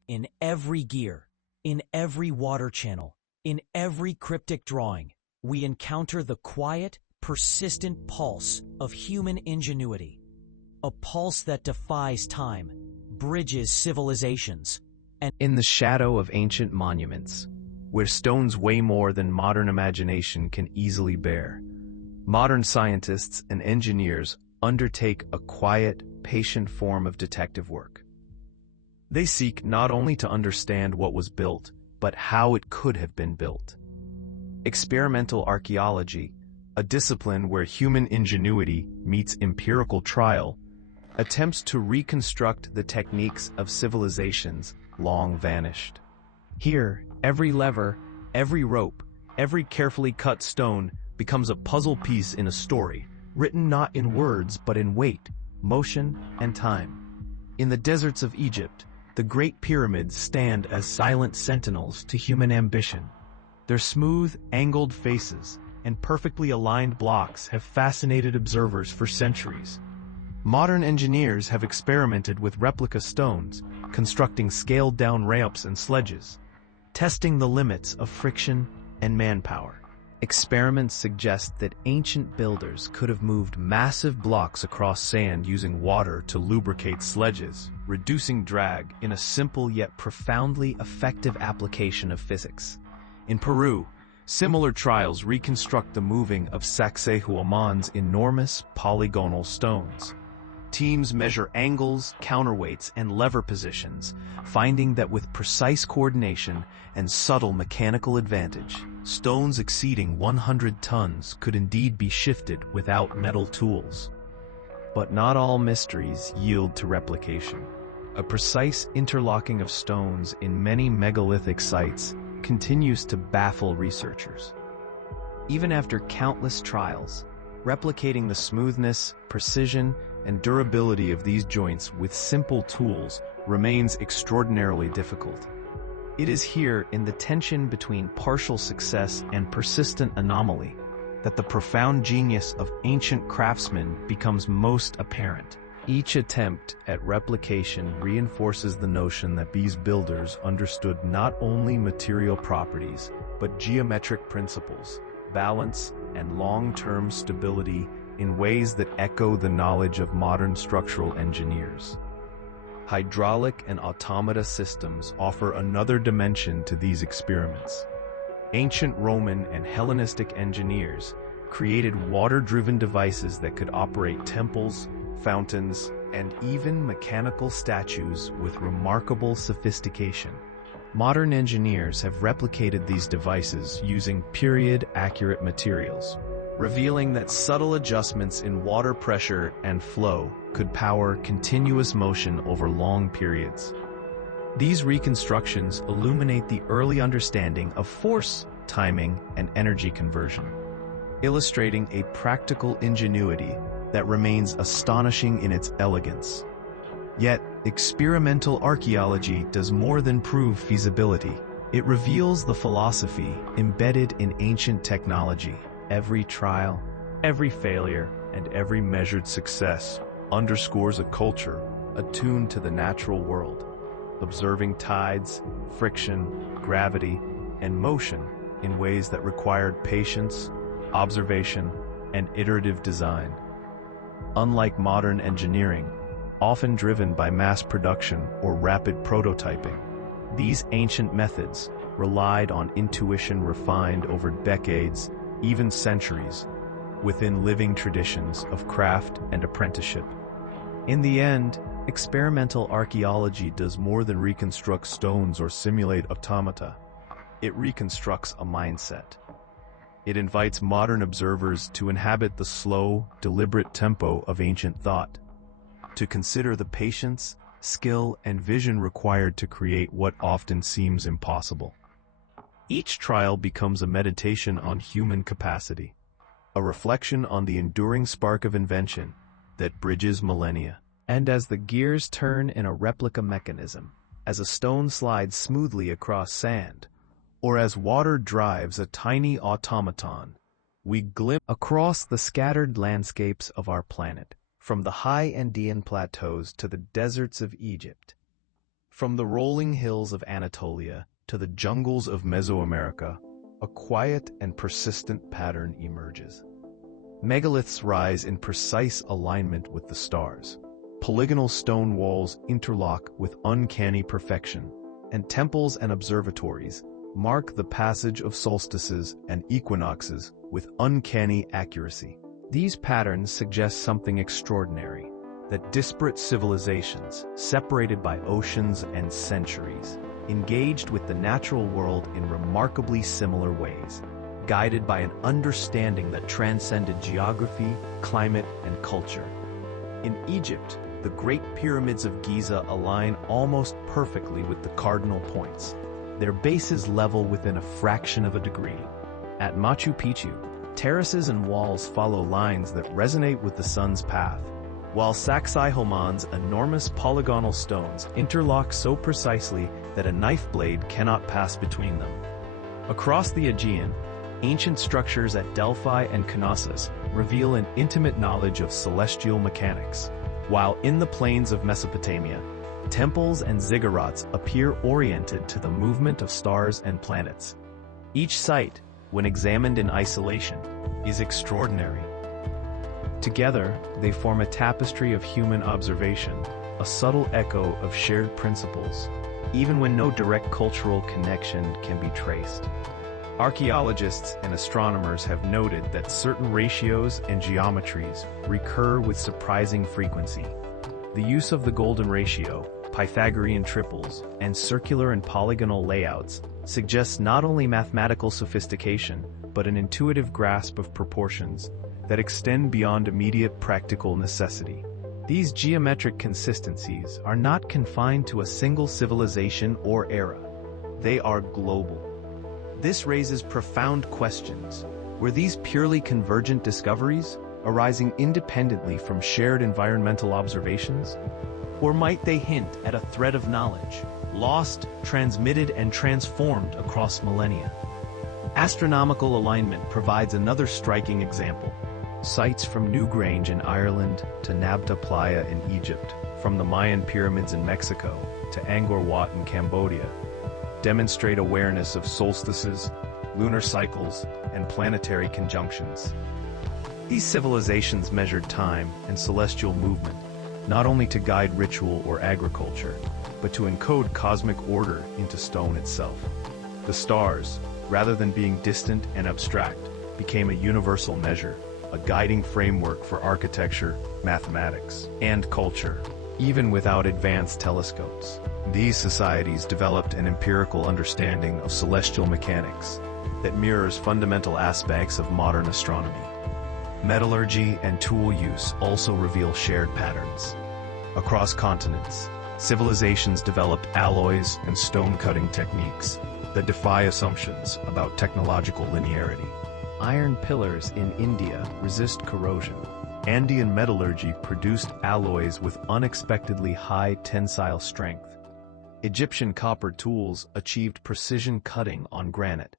In every gear, in every water channel, in every cryptic drawing, we encounter the quiet, persistent pulse of human ingenuity. A pulse that defies time, bridges civilizations, and in the shadow of ancient monuments, where stones weigh more than modern imagination can easily bear, modern scientists and engineers undertake a quiet, patient form of detective work. They seek not only to understand what was built, but how it could have been built. Experimental archaeology, a discipline where human ingenuity meets empirical trial, attempts to reconstruct the techniques of civilizations long vanished. Here, every lever, every rope, every carefully cut stone becomes a puzzle piece in a story, written not in words but in weight, motion, and time. In the deserts of Egypt, the Great Pyramids stand as silent sentinels to human ambition. Their smooth, angled faces and perfectly aligned blocks have fascinated observers for centuries. Modern engineers have experimented with replica stones, constructing scaled-down ramps and sledges, testing the limits of friction and manpower. Experiments suggest that ancient builders could have moved massive blocks across sand using water to lubricate sledges, reducing drag in a simple yet profoundly effective application of physics. In Peru, similar trials reconstruct the moving of Sacsayhuaman's enormous polygonal stones. Teams measure angles, counterweights, and lever positions, finding that with precise coordination and subtle mechanical advantage, stones exceeding 100 tons could indeed be shifted without metal tools. But not all mysteries yield to replication. A precise interlocking of stones in many megalithic sites continues to baffle researchers. Even after countless trials, replicating the smoothness, precision, and durability of these joints with simple tools remains extraordinarily difficult. It is here, in the tension between partial success and persistent anomaly, that the profound genius of ancient craftsmen becomes most apparent. Each attempt at replication reinforces the notion that these builders understood not only material properties, but geometric principles, balance, and long-term stability in ways that echo the knowledge of modern structural engineers. Hydraulic and automata systems offer another dimension to these experiments. Ancient Roman and Hellenistic engineers created water-driven devices that could operate temples, fountains, and even mechanical statues with remarkable sophistication. Modern engineers have replicated these devices using period-accurate materials, revealing that subtle adjustments in water pressure and flow could power continuous motion over long periods. These reconstructions illuminate the early understanding of force, timing, and energy conversion, illustrating a practical ingenuity that remains astonishing in its elegance. Yet, experimental archaeology does more than prove feasibility. It reveals the philosophy embedded in ancient technology. Every trial, every failure, and every measured success underscores a culture attuned to the natural world, observing tides, friction, gravity, and motion in ways that required patience, observation, and iterative design. Unlike modern engineering, often driven by mass production or rapid prototyping, these ancient methods relied on intuition refined over decades, even centuries, within living traditions of craft and apprenticeship. In the end, experimental archaeology does more than reconstruct stones or simulate automata. It reconstructs a mindset. It invites modern observers to inhabit the slow, deliberate tempo of ancient thought, to consider the patience, skill, and vision required to create what often seems impossible. Each trial becomes a meditation on human capacity, a reflection on the enduring spark of invention that bridges millennia. And as the gears turn in a replica mechanism, as a stone slides smoothly across sand, or as water drives a tiny automaton, we glimpse across the scattered landscapes of our planet, from the high Andean plateaus to the deserts of Egypt, from the rolling hills of Anatolia to the jungles of Mesoamerica, a quiet and persistent pattern emerges. Megaliths rise in precise alignment with the stars. Polygonal stone walls interlock with uncanny perfection, and temples and observatories mark the passage of solstices and equinoxes with uncanny accuracy. These patterns suggest something extraordinary, that disparate civilizations, separated by oceans and centuries, engaged with the natural world in remarkably similar ways, guided by an understanding that transcended geography, climate, and culture. In Egypt, the Great Pyramids of Giza align almost perfectly with the cardinal points, their bases level within a fraction of a degree. At Machu Picchu, terraces and walls follow lines that resonate with the sun's path, while Sacsayhuaman's enormous polygonal stones interlock so precisely that a knife blade cannot pass between them. Across the Aegean, ancient structures at Delphi and Knossos reveal an intimate knowledge of celestial mechanics, while in the plains of Mesopotamia, temples and ziggurats appear oriented to the movement of stars and planets. Each site, when examined in isolation, is extraordinary. Together, they form a tapestry of human observation, a subtle echo of shared principles, even when no direct cultural connection can be traced. Archaeologists and astronomers have noted that certain ratios and geometries recur with surprising frequency. The use of the golden ratio, Pythagorean triples, and circular and polygonal layouts suggests not only mathematical sophistication, but an intuitive grasp of proportions that extend beyond immediate practical necessity. These geometric consistencies are not confined to a single civilization or era. They are global. This raises profound questions. Were these purely convergent discoveries, arising independently from shared environmental observations? Or might they hint at a thread of knowledge, lost, transmitted, and transformed across millennia? Astronomical alignment provides another striking example. Sites from Newgrange in Ireland to Nabta Playa in Egypt, from the Mayan pyramids in Mexico to Angkor Wat in Cambodia, demonstrate awareness of solstices, lunar cycles, and planetary conjunctions. These civilizations measured time and celestial movement, not only to guide ritual or agriculture, but to encode cosmic order into stone itself. The stars, rather than being distant and abstract, became a universal measure, a guiding framework for architecture, mathematics, and culture. Even without advanced telescopes, these societies developed an empirical understanding of celestial mechanics that mirrors fundamental aspects of modern astronomy. Metallurgy and tool use also reveal shared patterns. Across continents, civilizations developed alloys and stone-cutting techniques that defy assumptions about technological linearity. Iron pillars in India resist corrosion. Andean metallurgy produced alloys with unexpectedly high tensile strength. Egyptian copper tools achieved precision cutting on granite.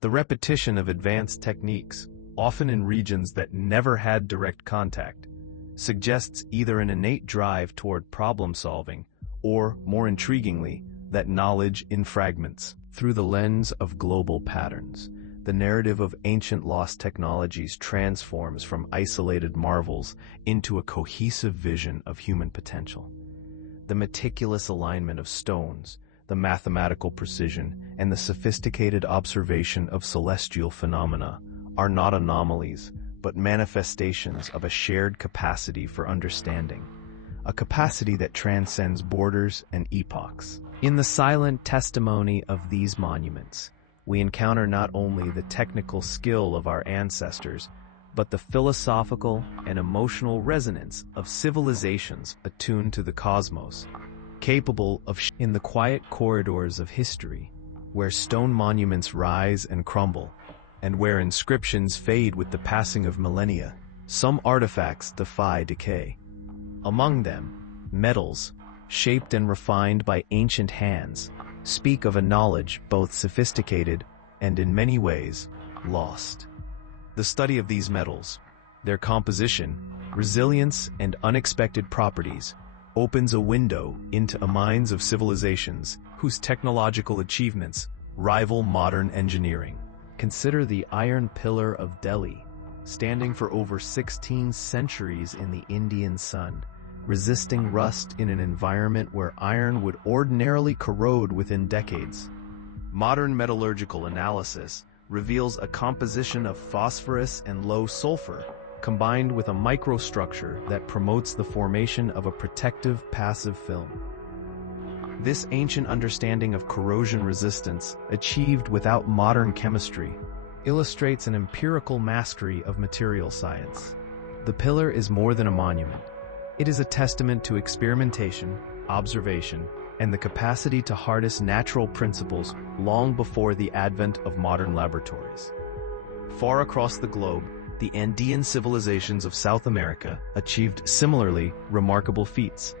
The repetition of advanced techniques, often in regions that never had direct contact, suggests either an innate drive toward problem-solving or, more intriguingly, that knowledge in fragments. Through the lens of global patterns, the narrative of ancient lost technologies transforms from isolated marvels into a cohesive vision of human potential. The meticulous alignment of stones, the mathematical precision, and the sophisticated observation of celestial phenomena are not anomalies, but manifestations of a shared capacity for understanding, a capacity that transcends borders and epochs. In the silent testimony of these monuments, we encounter not only the technical skill of our ancestors, but the philosophical and emotional resonance of civilizations attuned to the cosmos, capable of in the quiet corridors of history, where stone monuments rise and crumble, and where inscriptions fade with the passing of millennia, some artifacts defy decay. Among them, metals, shaped and refined by ancient hands, speak of a knowledge both sophisticated and in many ways lost. The study of these metals, their composition, resilience, and unexpected properties opens a window into the minds of civilizations whose technological achievements rival modern engineering. Consider the Iron Pillar of Delhi, standing for over 16 centuries in the Indian sun, resisting rust in an environment where iron would ordinarily corrode within decades. Modern metallurgical analysis reveals a composition of phosphorus and low sulfur, combined with a microstructure that promotes the formation of a protective passive film. This ancient understanding of corrosion resistance, achieved without modern chemistry, illustrates an empirical mastery of material science. The pillar is more than a monument. It is a testament to experimentation, observation, and the capacity to harness natural principles long before the advent of modern laboratories. Far across the globe, the Andean civilizations of South America achieved similarly remarkable feats.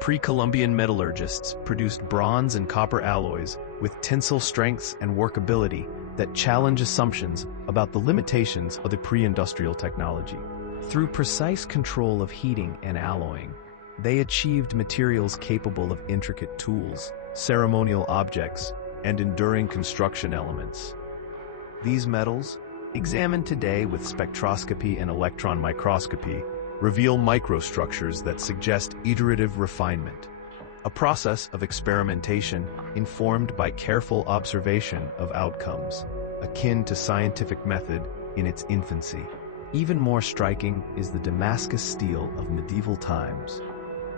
Pre-Columbian metallurgists produced bronze and copper alloys with tensile strengths and workability that challenge assumptions about the limitations of the pre-industrial technology. Through precise control of heating and alloying, they achieved materials capable of intricate tools, ceremonial objects, and enduring construction elements. These metals, examined today with spectroscopy and electron microscopy, reveal microstructures that suggest iterative refinement, a process of experimentation informed by careful observation of outcomes, akin to scientific method in its infancy. Even more striking is the Damascus steel of medieval times,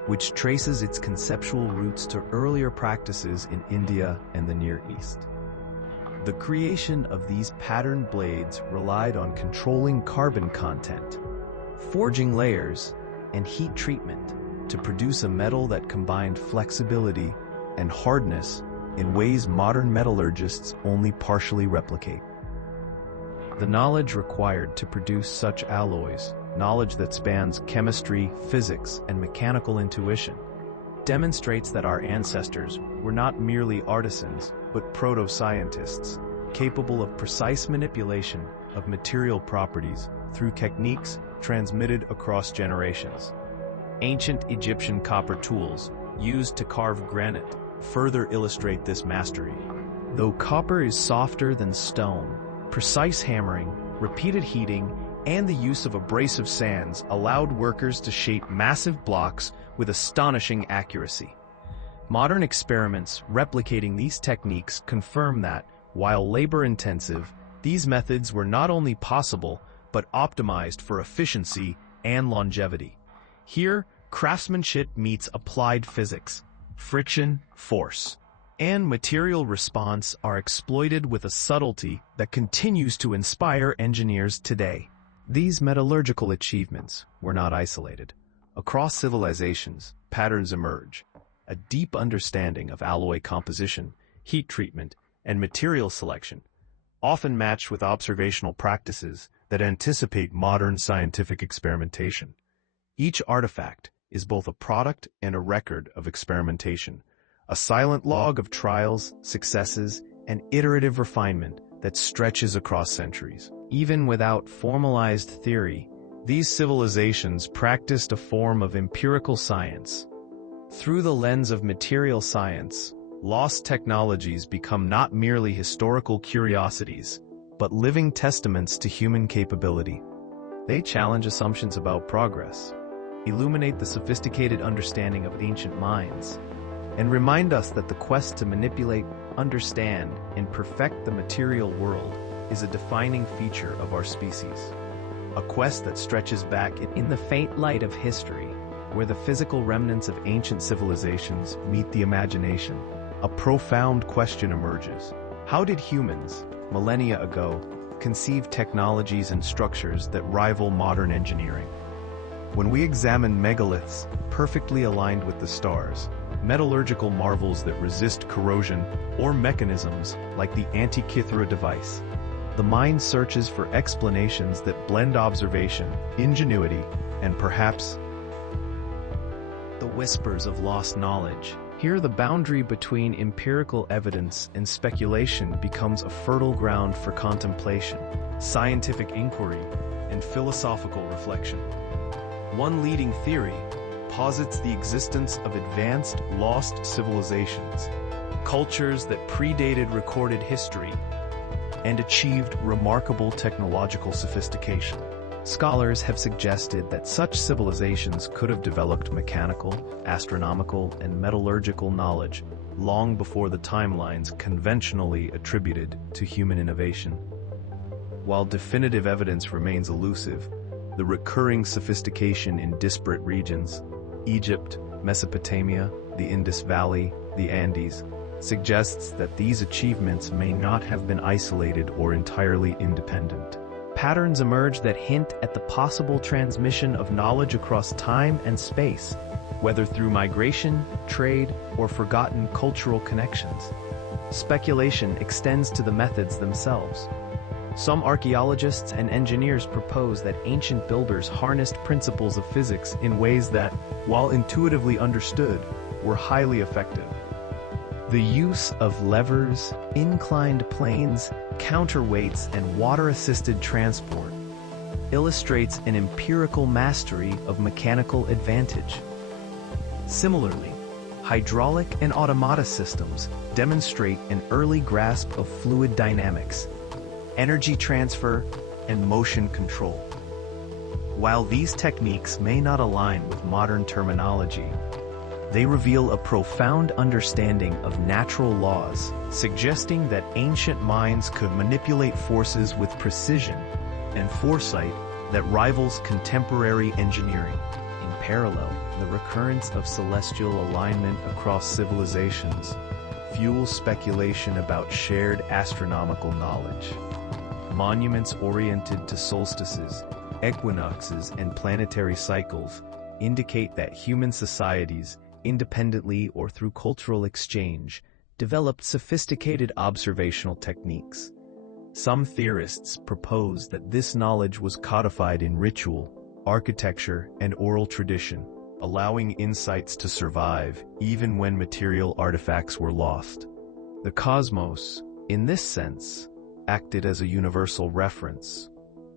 which traces its conceptual roots to earlier practices in India and the Near East. The creation of these patterned blades relied on controlling carbon content, forging layers, and heat treatment to produce a metal that combined flexibility and hardness in ways modern metallurgists only partially replicate. The knowledge required to produce such alloys, knowledge that spans chemistry, physics, and mechanical intuition, demonstrates that our ancestors were not merely artisans, but proto-scientists, capable of precise manipulation of material properties through techniques transmitted across generations. Ancient Egyptian copper tools, used to carve granite, further illustrate this mastery. Though copper is softer than stone, precise hammering, repeated heating, and the use of abrasive sands allowed workers to shape massive blocks with astonishing accuracy. Modern experiments replicating these techniques confirm that, while labor-intensive, these methods were not only possible, but optimized for efficiency and longevity. Here, craftsmanship meets applied physics. Friction, force, and material response are exploited with a subtlety that continues to inspire engineers today. These metallurgical achievements were not isolated. Across civilizations, patterns emerge. A deep understanding of alloy composition, heat treatment, and material selection, often matched with observational practices that anticipate modern scientific experimentation. Each artifact is both a product and a record of experimentation, a silent log of trials, successes, and iterative refinement that stretches across centuries. Even without formalized theory, these civilizations practiced a form of empirical science. Through the lens of material science, lost technologies become not merely historical curiosities, but living testaments to human capability. They challenge assumptions about progress, illuminate the sophisticated understanding of ancient minds, and remind us that the quest to manipulate, understand, and perfect the material world is a defining feature of our species. A quest that stretches back in the faint light of history, where the physical remnants of ancient civilizations meet the imagination. A profound question emerges. How did humans, millennia ago, conceive technologies and structures that rival modern engineering? When we examine megaliths perfectly aligned with the stars, metallurgical marvels that resist corrosion, or mechanisms like the Antikythera device, the mind searches for explanations that blend observation, ingenuity, and perhaps the whispers of lost knowledge. Here, the boundary between empirical evidence and speculation becomes a fertile ground for contemplation, scientific inquiry, and philosophical reflection. One leading theory posits the existence of advanced, lost civilizations, cultures that predated recorded history and achieved remarkable technological sophistication. Scholars have suggested that such civilizations could have developed mechanical, astronomical, and metallurgical knowledge long before the timelines conventionally attributed to human innovation. While definitive evidence remains elusive, the recurring sophistication in disparate regions, Egypt, Mesopotamia, the Indus Valley, the Andes, suggests that these achievements may not have been isolated or entirely independent. Patterns emerge that hint at the possible transmission of knowledge across time and space, whether through migration, trade, or forgotten cultural connections. Speculation extends to the methods themselves. Some archaeologists and engineers propose that ancient builders harnessed principles of physics in ways that, while intuitively understood, were highly effective. The use of levers, inclined planes, counterweights, and water-assisted transport illustrates an empirical mastery of mechanical advantage. Similarly, hydraulic and automata systems demonstrate an early grasp of fluid dynamics, energy transfer, and motion control. While these techniques may not align with modern terminology, they reveal a profound understanding of natural laws, suggesting that ancient minds could manipulate forces with precision and foresight that rivals contemporary engineering. In parallel, the recurrence of celestial alignment across civilizations fuels speculation about shared astronomical knowledge. Monuments oriented to solstices, equinoxes, and planetary cycles indicate that human societies, independently or through cultural exchange, developed sophisticated observational techniques. Some theorists propose that this knowledge was codified in ritual, architecture, and oral tradition, allowing insights to survive even when material artifacts were lost. The cosmos, in this sense, acted as a universal reference,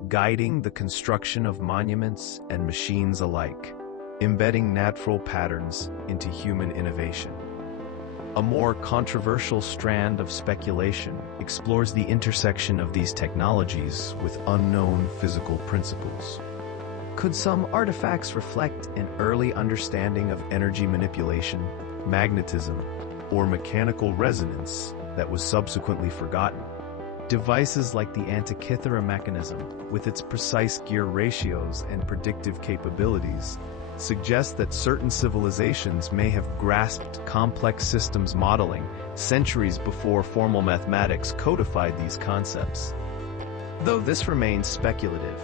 guiding the construction of monuments and machines alike, embedding natural patterns into human innovation. A more controversial strand of speculation explores the intersection of these technologies with unknown physical principles. Could some artifacts reflect an early understanding of energy manipulation, magnetism, or mechanical resonance that was subsequently forgotten? Devices like the Antikythera Mechanism, with its precise gear ratios and predictive capabilities, suggest that certain civilizations may have grasped complex systems modeling centuries before formal mathematics codified these concepts. Though this remains speculative,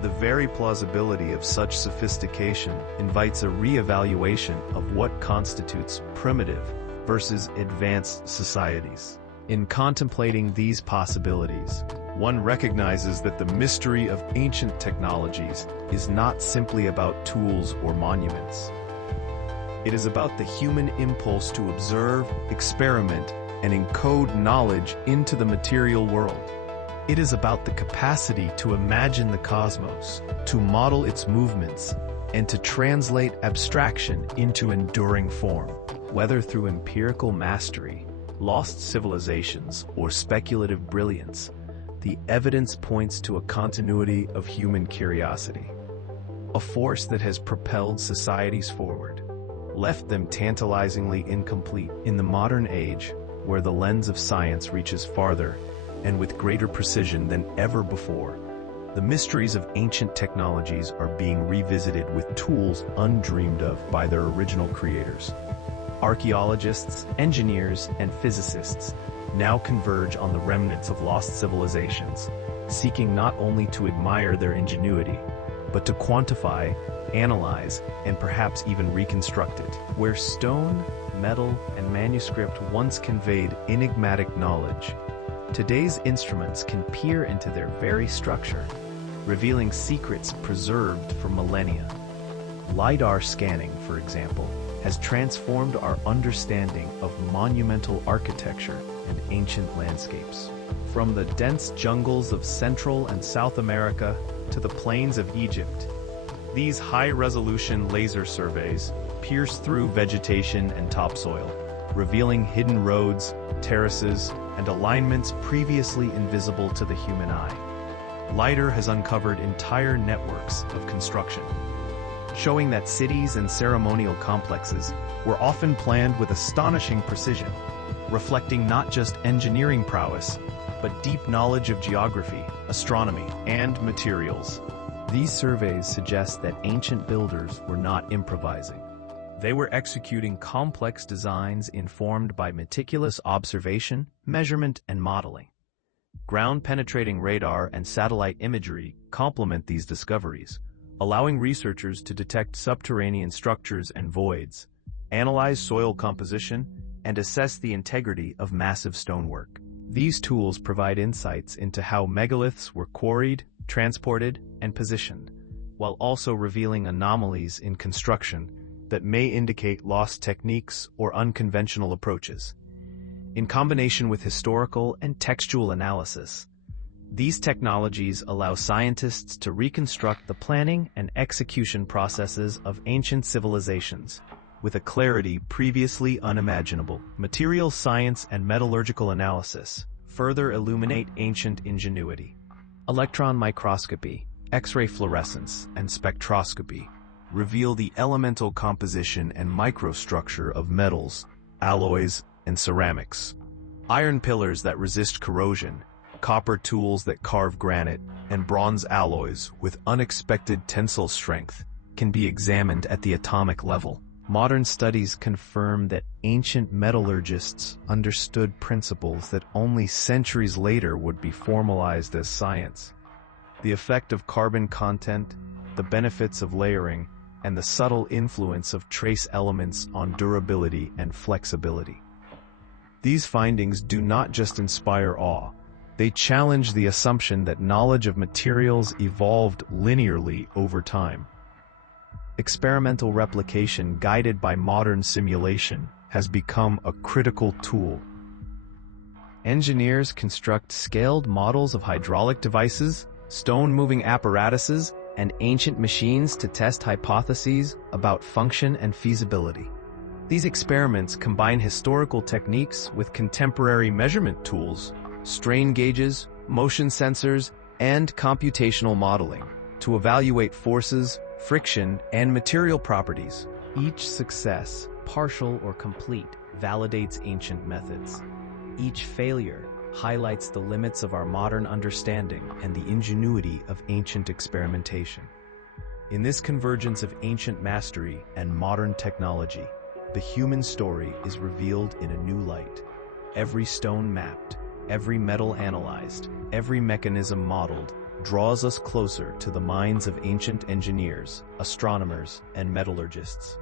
the very plausibility of such sophistication invites a re-evaluation of what constitutes primitive versus advanced societies. In contemplating these possibilities, one recognizes that the mystery of ancient technologies is not simply about tools or monuments. It is about the human impulse to observe, experiment, and encode knowledge into the material world. It is about the capacity to imagine the cosmos, to model its movements, and to translate abstraction into enduring form. Whether through empirical mastery, lost civilizations, or speculative brilliance, the evidence points to a continuity of human curiosity, a force that has propelled societies forward, left them tantalizingly incomplete. In the modern age, where the lens of science reaches farther and with greater precision than ever before, the mysteries of ancient technologies are being revisited with tools undreamed of by their original creators. Archaeologists, engineers, and physicists now converge on the remnants of lost civilizations, seeking not only to admire their ingenuity, but to quantify, analyze, and perhaps even reconstruct it. Where stone, metal, and manuscript once conveyed enigmatic knowledge, today's instruments can peer into their very structure, revealing secrets preserved for millennia. LiDAR scanning, for example, has transformed our understanding of monumental architecture and ancient landscapes. From the dense jungles of Central and South America to the plains of Egypt, these high-resolution laser surveys pierce through vegetation and topsoil, revealing hidden roads, terraces, and alignments previously invisible to the human eye. LiDAR has uncovered entire networks of construction, showing that cities and ceremonial complexes were often planned with astonishing precision, reflecting not just engineering prowess, but deep knowledge of geography, astronomy, and materials. These surveys suggest that ancient builders were not improvising. They were executing complex designs informed by meticulous observation, measurement, and modeling. Ground-penetrating radar and satellite imagery complement these discoveries, allowing researchers to detect subterranean structures and voids, analyze soil composition, and assess the integrity of massive stonework. These tools provide insights into how megaliths were quarried, transported, and positioned, while also revealing anomalies in construction that may indicate lost techniques or unconventional approaches. In combination with historical and textual analysis, these technologies allow scientists to reconstruct the planning and execution processes of ancient civilizations with a clarity previously unimaginable. Material science and metallurgical analysis further illuminate ancient ingenuity. Electron microscopy, X-ray fluorescence, and spectroscopy reveal the elemental composition and microstructure of metals, alloys, and ceramics. Iron pillars that resist corrosion, copper tools that carve granite, and bronze alloys with unexpected tensile strength can be examined at the atomic level. Modern studies confirm that ancient metallurgists understood principles that only centuries later would be formalized as science. The effect of carbon content, the benefits of layering, and the subtle influence of trace elements on durability and flexibility. These findings do not just inspire awe, they challenge the assumption that knowledge of materials evolved linearly over time. Experimental replication guided by modern simulation has become a critical tool. Engineers construct scaled models of hydraulic devices, stone-moving apparatuses, and ancient machines to test hypotheses about function and feasibility. These experiments combine historical techniques with contemporary measurement tools, strain gauges, motion sensors, and computational modeling to evaluate forces, friction, and material properties. Each success, partial or complete, validates ancient methods. Each failure highlights the limits of our modern understanding and the ingenuity of ancient experimentation. In this convergence of ancient mastery and modern technology, the human story is revealed in a new light. Every stone mapped, every metal analyzed, every mechanism modeled, draws us closer to the minds of ancient engineers, astronomers, and metallurgists.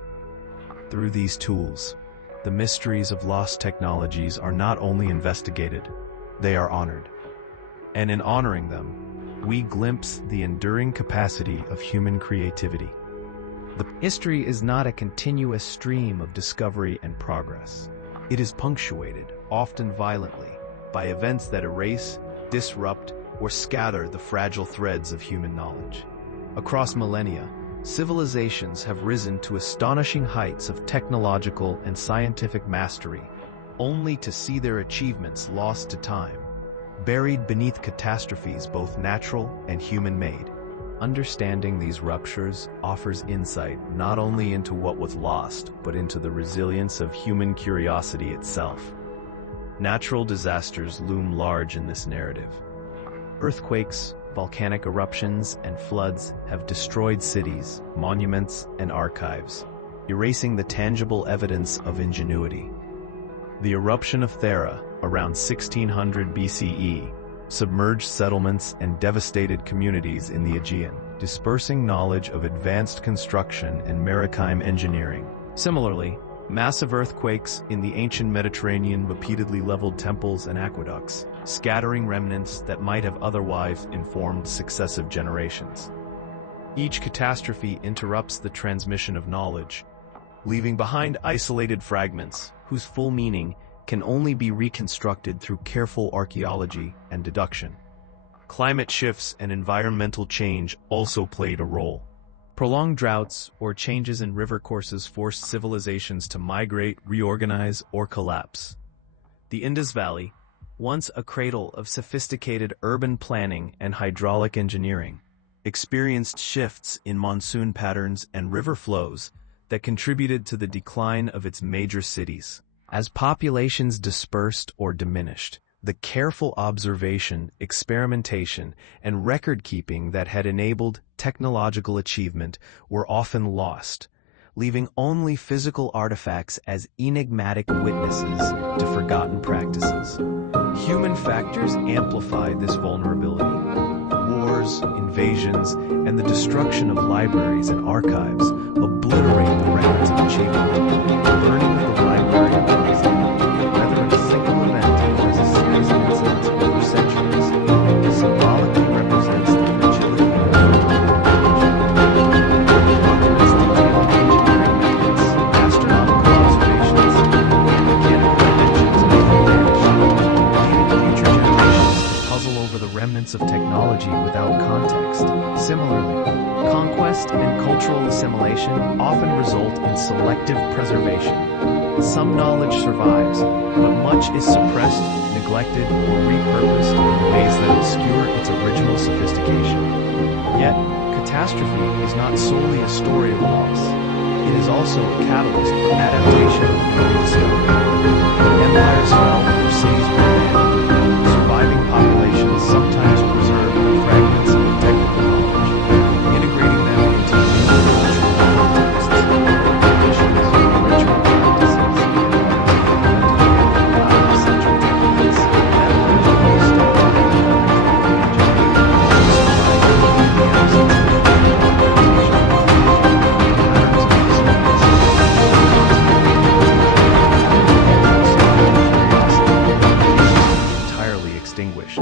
Through these tools, the mysteries of lost technologies are not only investigated, they are honored. And in honoring them, we glimpse the enduring capacity of human creativity. The history is not a continuous stream of discovery and progress. It is punctuated, often violently, by events that erase, disrupt, or scatter the fragile threads of human knowledge. Across millennia, civilizations have risen to astonishing heights of technological and scientific mastery, only to see their achievements lost to time, buried beneath catastrophes both natural and human-made. Understanding these ruptures offers insight not only into what was lost, but into the resilience of human curiosity itself. Natural disasters loom large in this narrative. Earthquakes, volcanic eruptions, and floods have destroyed cities, monuments, and archives, erasing the tangible evidence of ingenuity. The eruption of Thera, around 1600 BCE, submerged settlements and devastated communities in the Aegean, dispersing knowledge of advanced construction and maritime engineering. Similarly, massive earthquakes in the ancient Mediterranean repeatedly leveled temples and aqueducts, scattering remnants that might have otherwise informed successive generations. Each catastrophe interrupts the transmission of knowledge, leaving behind isolated fragments whose full meaning can only be reconstructed through careful archaeology and deduction. Climate shifts and environmental change also played a role. Prolonged droughts or changes in river courses forced civilizations to migrate, reorganize, or collapse. The Indus Valley, once a cradle of sophisticated urban planning and hydraulic engineering, experienced shifts in monsoon patterns and river flows that contributed to the decline of its major cities. As populations dispersed or diminished, the careful observation, experimentation, and record-keeping that had enabled technological achievement were often lost, leaving only physical artifacts as enigmatic witnesses to forgotten practices. Human factors amplified this vulnerability. Wars, invasions, and the destruction of libraries and archives obliterate the records of achievement. The burning of the library of Alexandria, whether a single event or as a series of incidents over centuries, symbolically represents the fragility of documents detailing engineering methods, astronomical observations, and mechanical inventions of vanished, leaving future generations to puzzle over the remnants of technology without context. Similarly, conquest and cultural assimilation often result in selective preservation. Some knowledge survives, but much is suppressed, neglected, or repurposed in ways that obscure its original sophistication. Yet, catastrophe is not solely a story of loss. It is also a catalyst for adaptation and rediscovery. Empires fell or cities were abandoned. Surviving populations sometimes preserve the fragments of technical knowledge, integrating them into new cultural contexts, traditions, ritual practices, central techniques, metallurgical stone, entirely extinguished.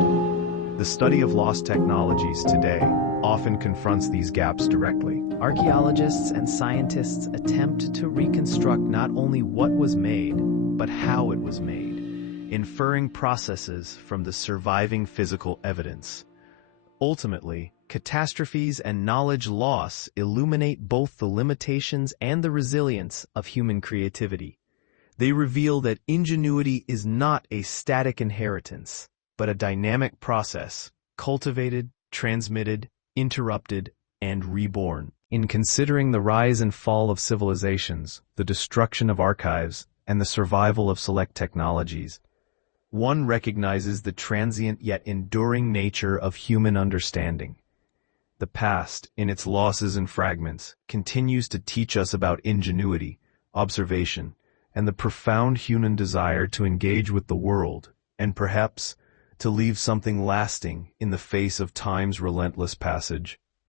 The study of lost technologies today often confronts these gaps directly. Archaeologists and scientists attempt to reconstruct not only what was made, but how it was made, inferring processes from the surviving physical evidence. Ultimately, Catastrophes and knowledge loss illuminate both the limitations and the resilience of human creativity. They reveal that ingenuity is not a static inheritance, but a dynamic process, cultivated, transmitted, interrupted, and reborn. In considering the rise and fall of civilizations, the destruction of archives, and the survival of select technologies, one recognizes the transient yet enduring nature of human understanding. The past, in its losses and fragments, continues to teach us about ingenuity, observation, and the profound human desire to engage with the world, and perhaps to leave something lasting in the face of time's relentless passage.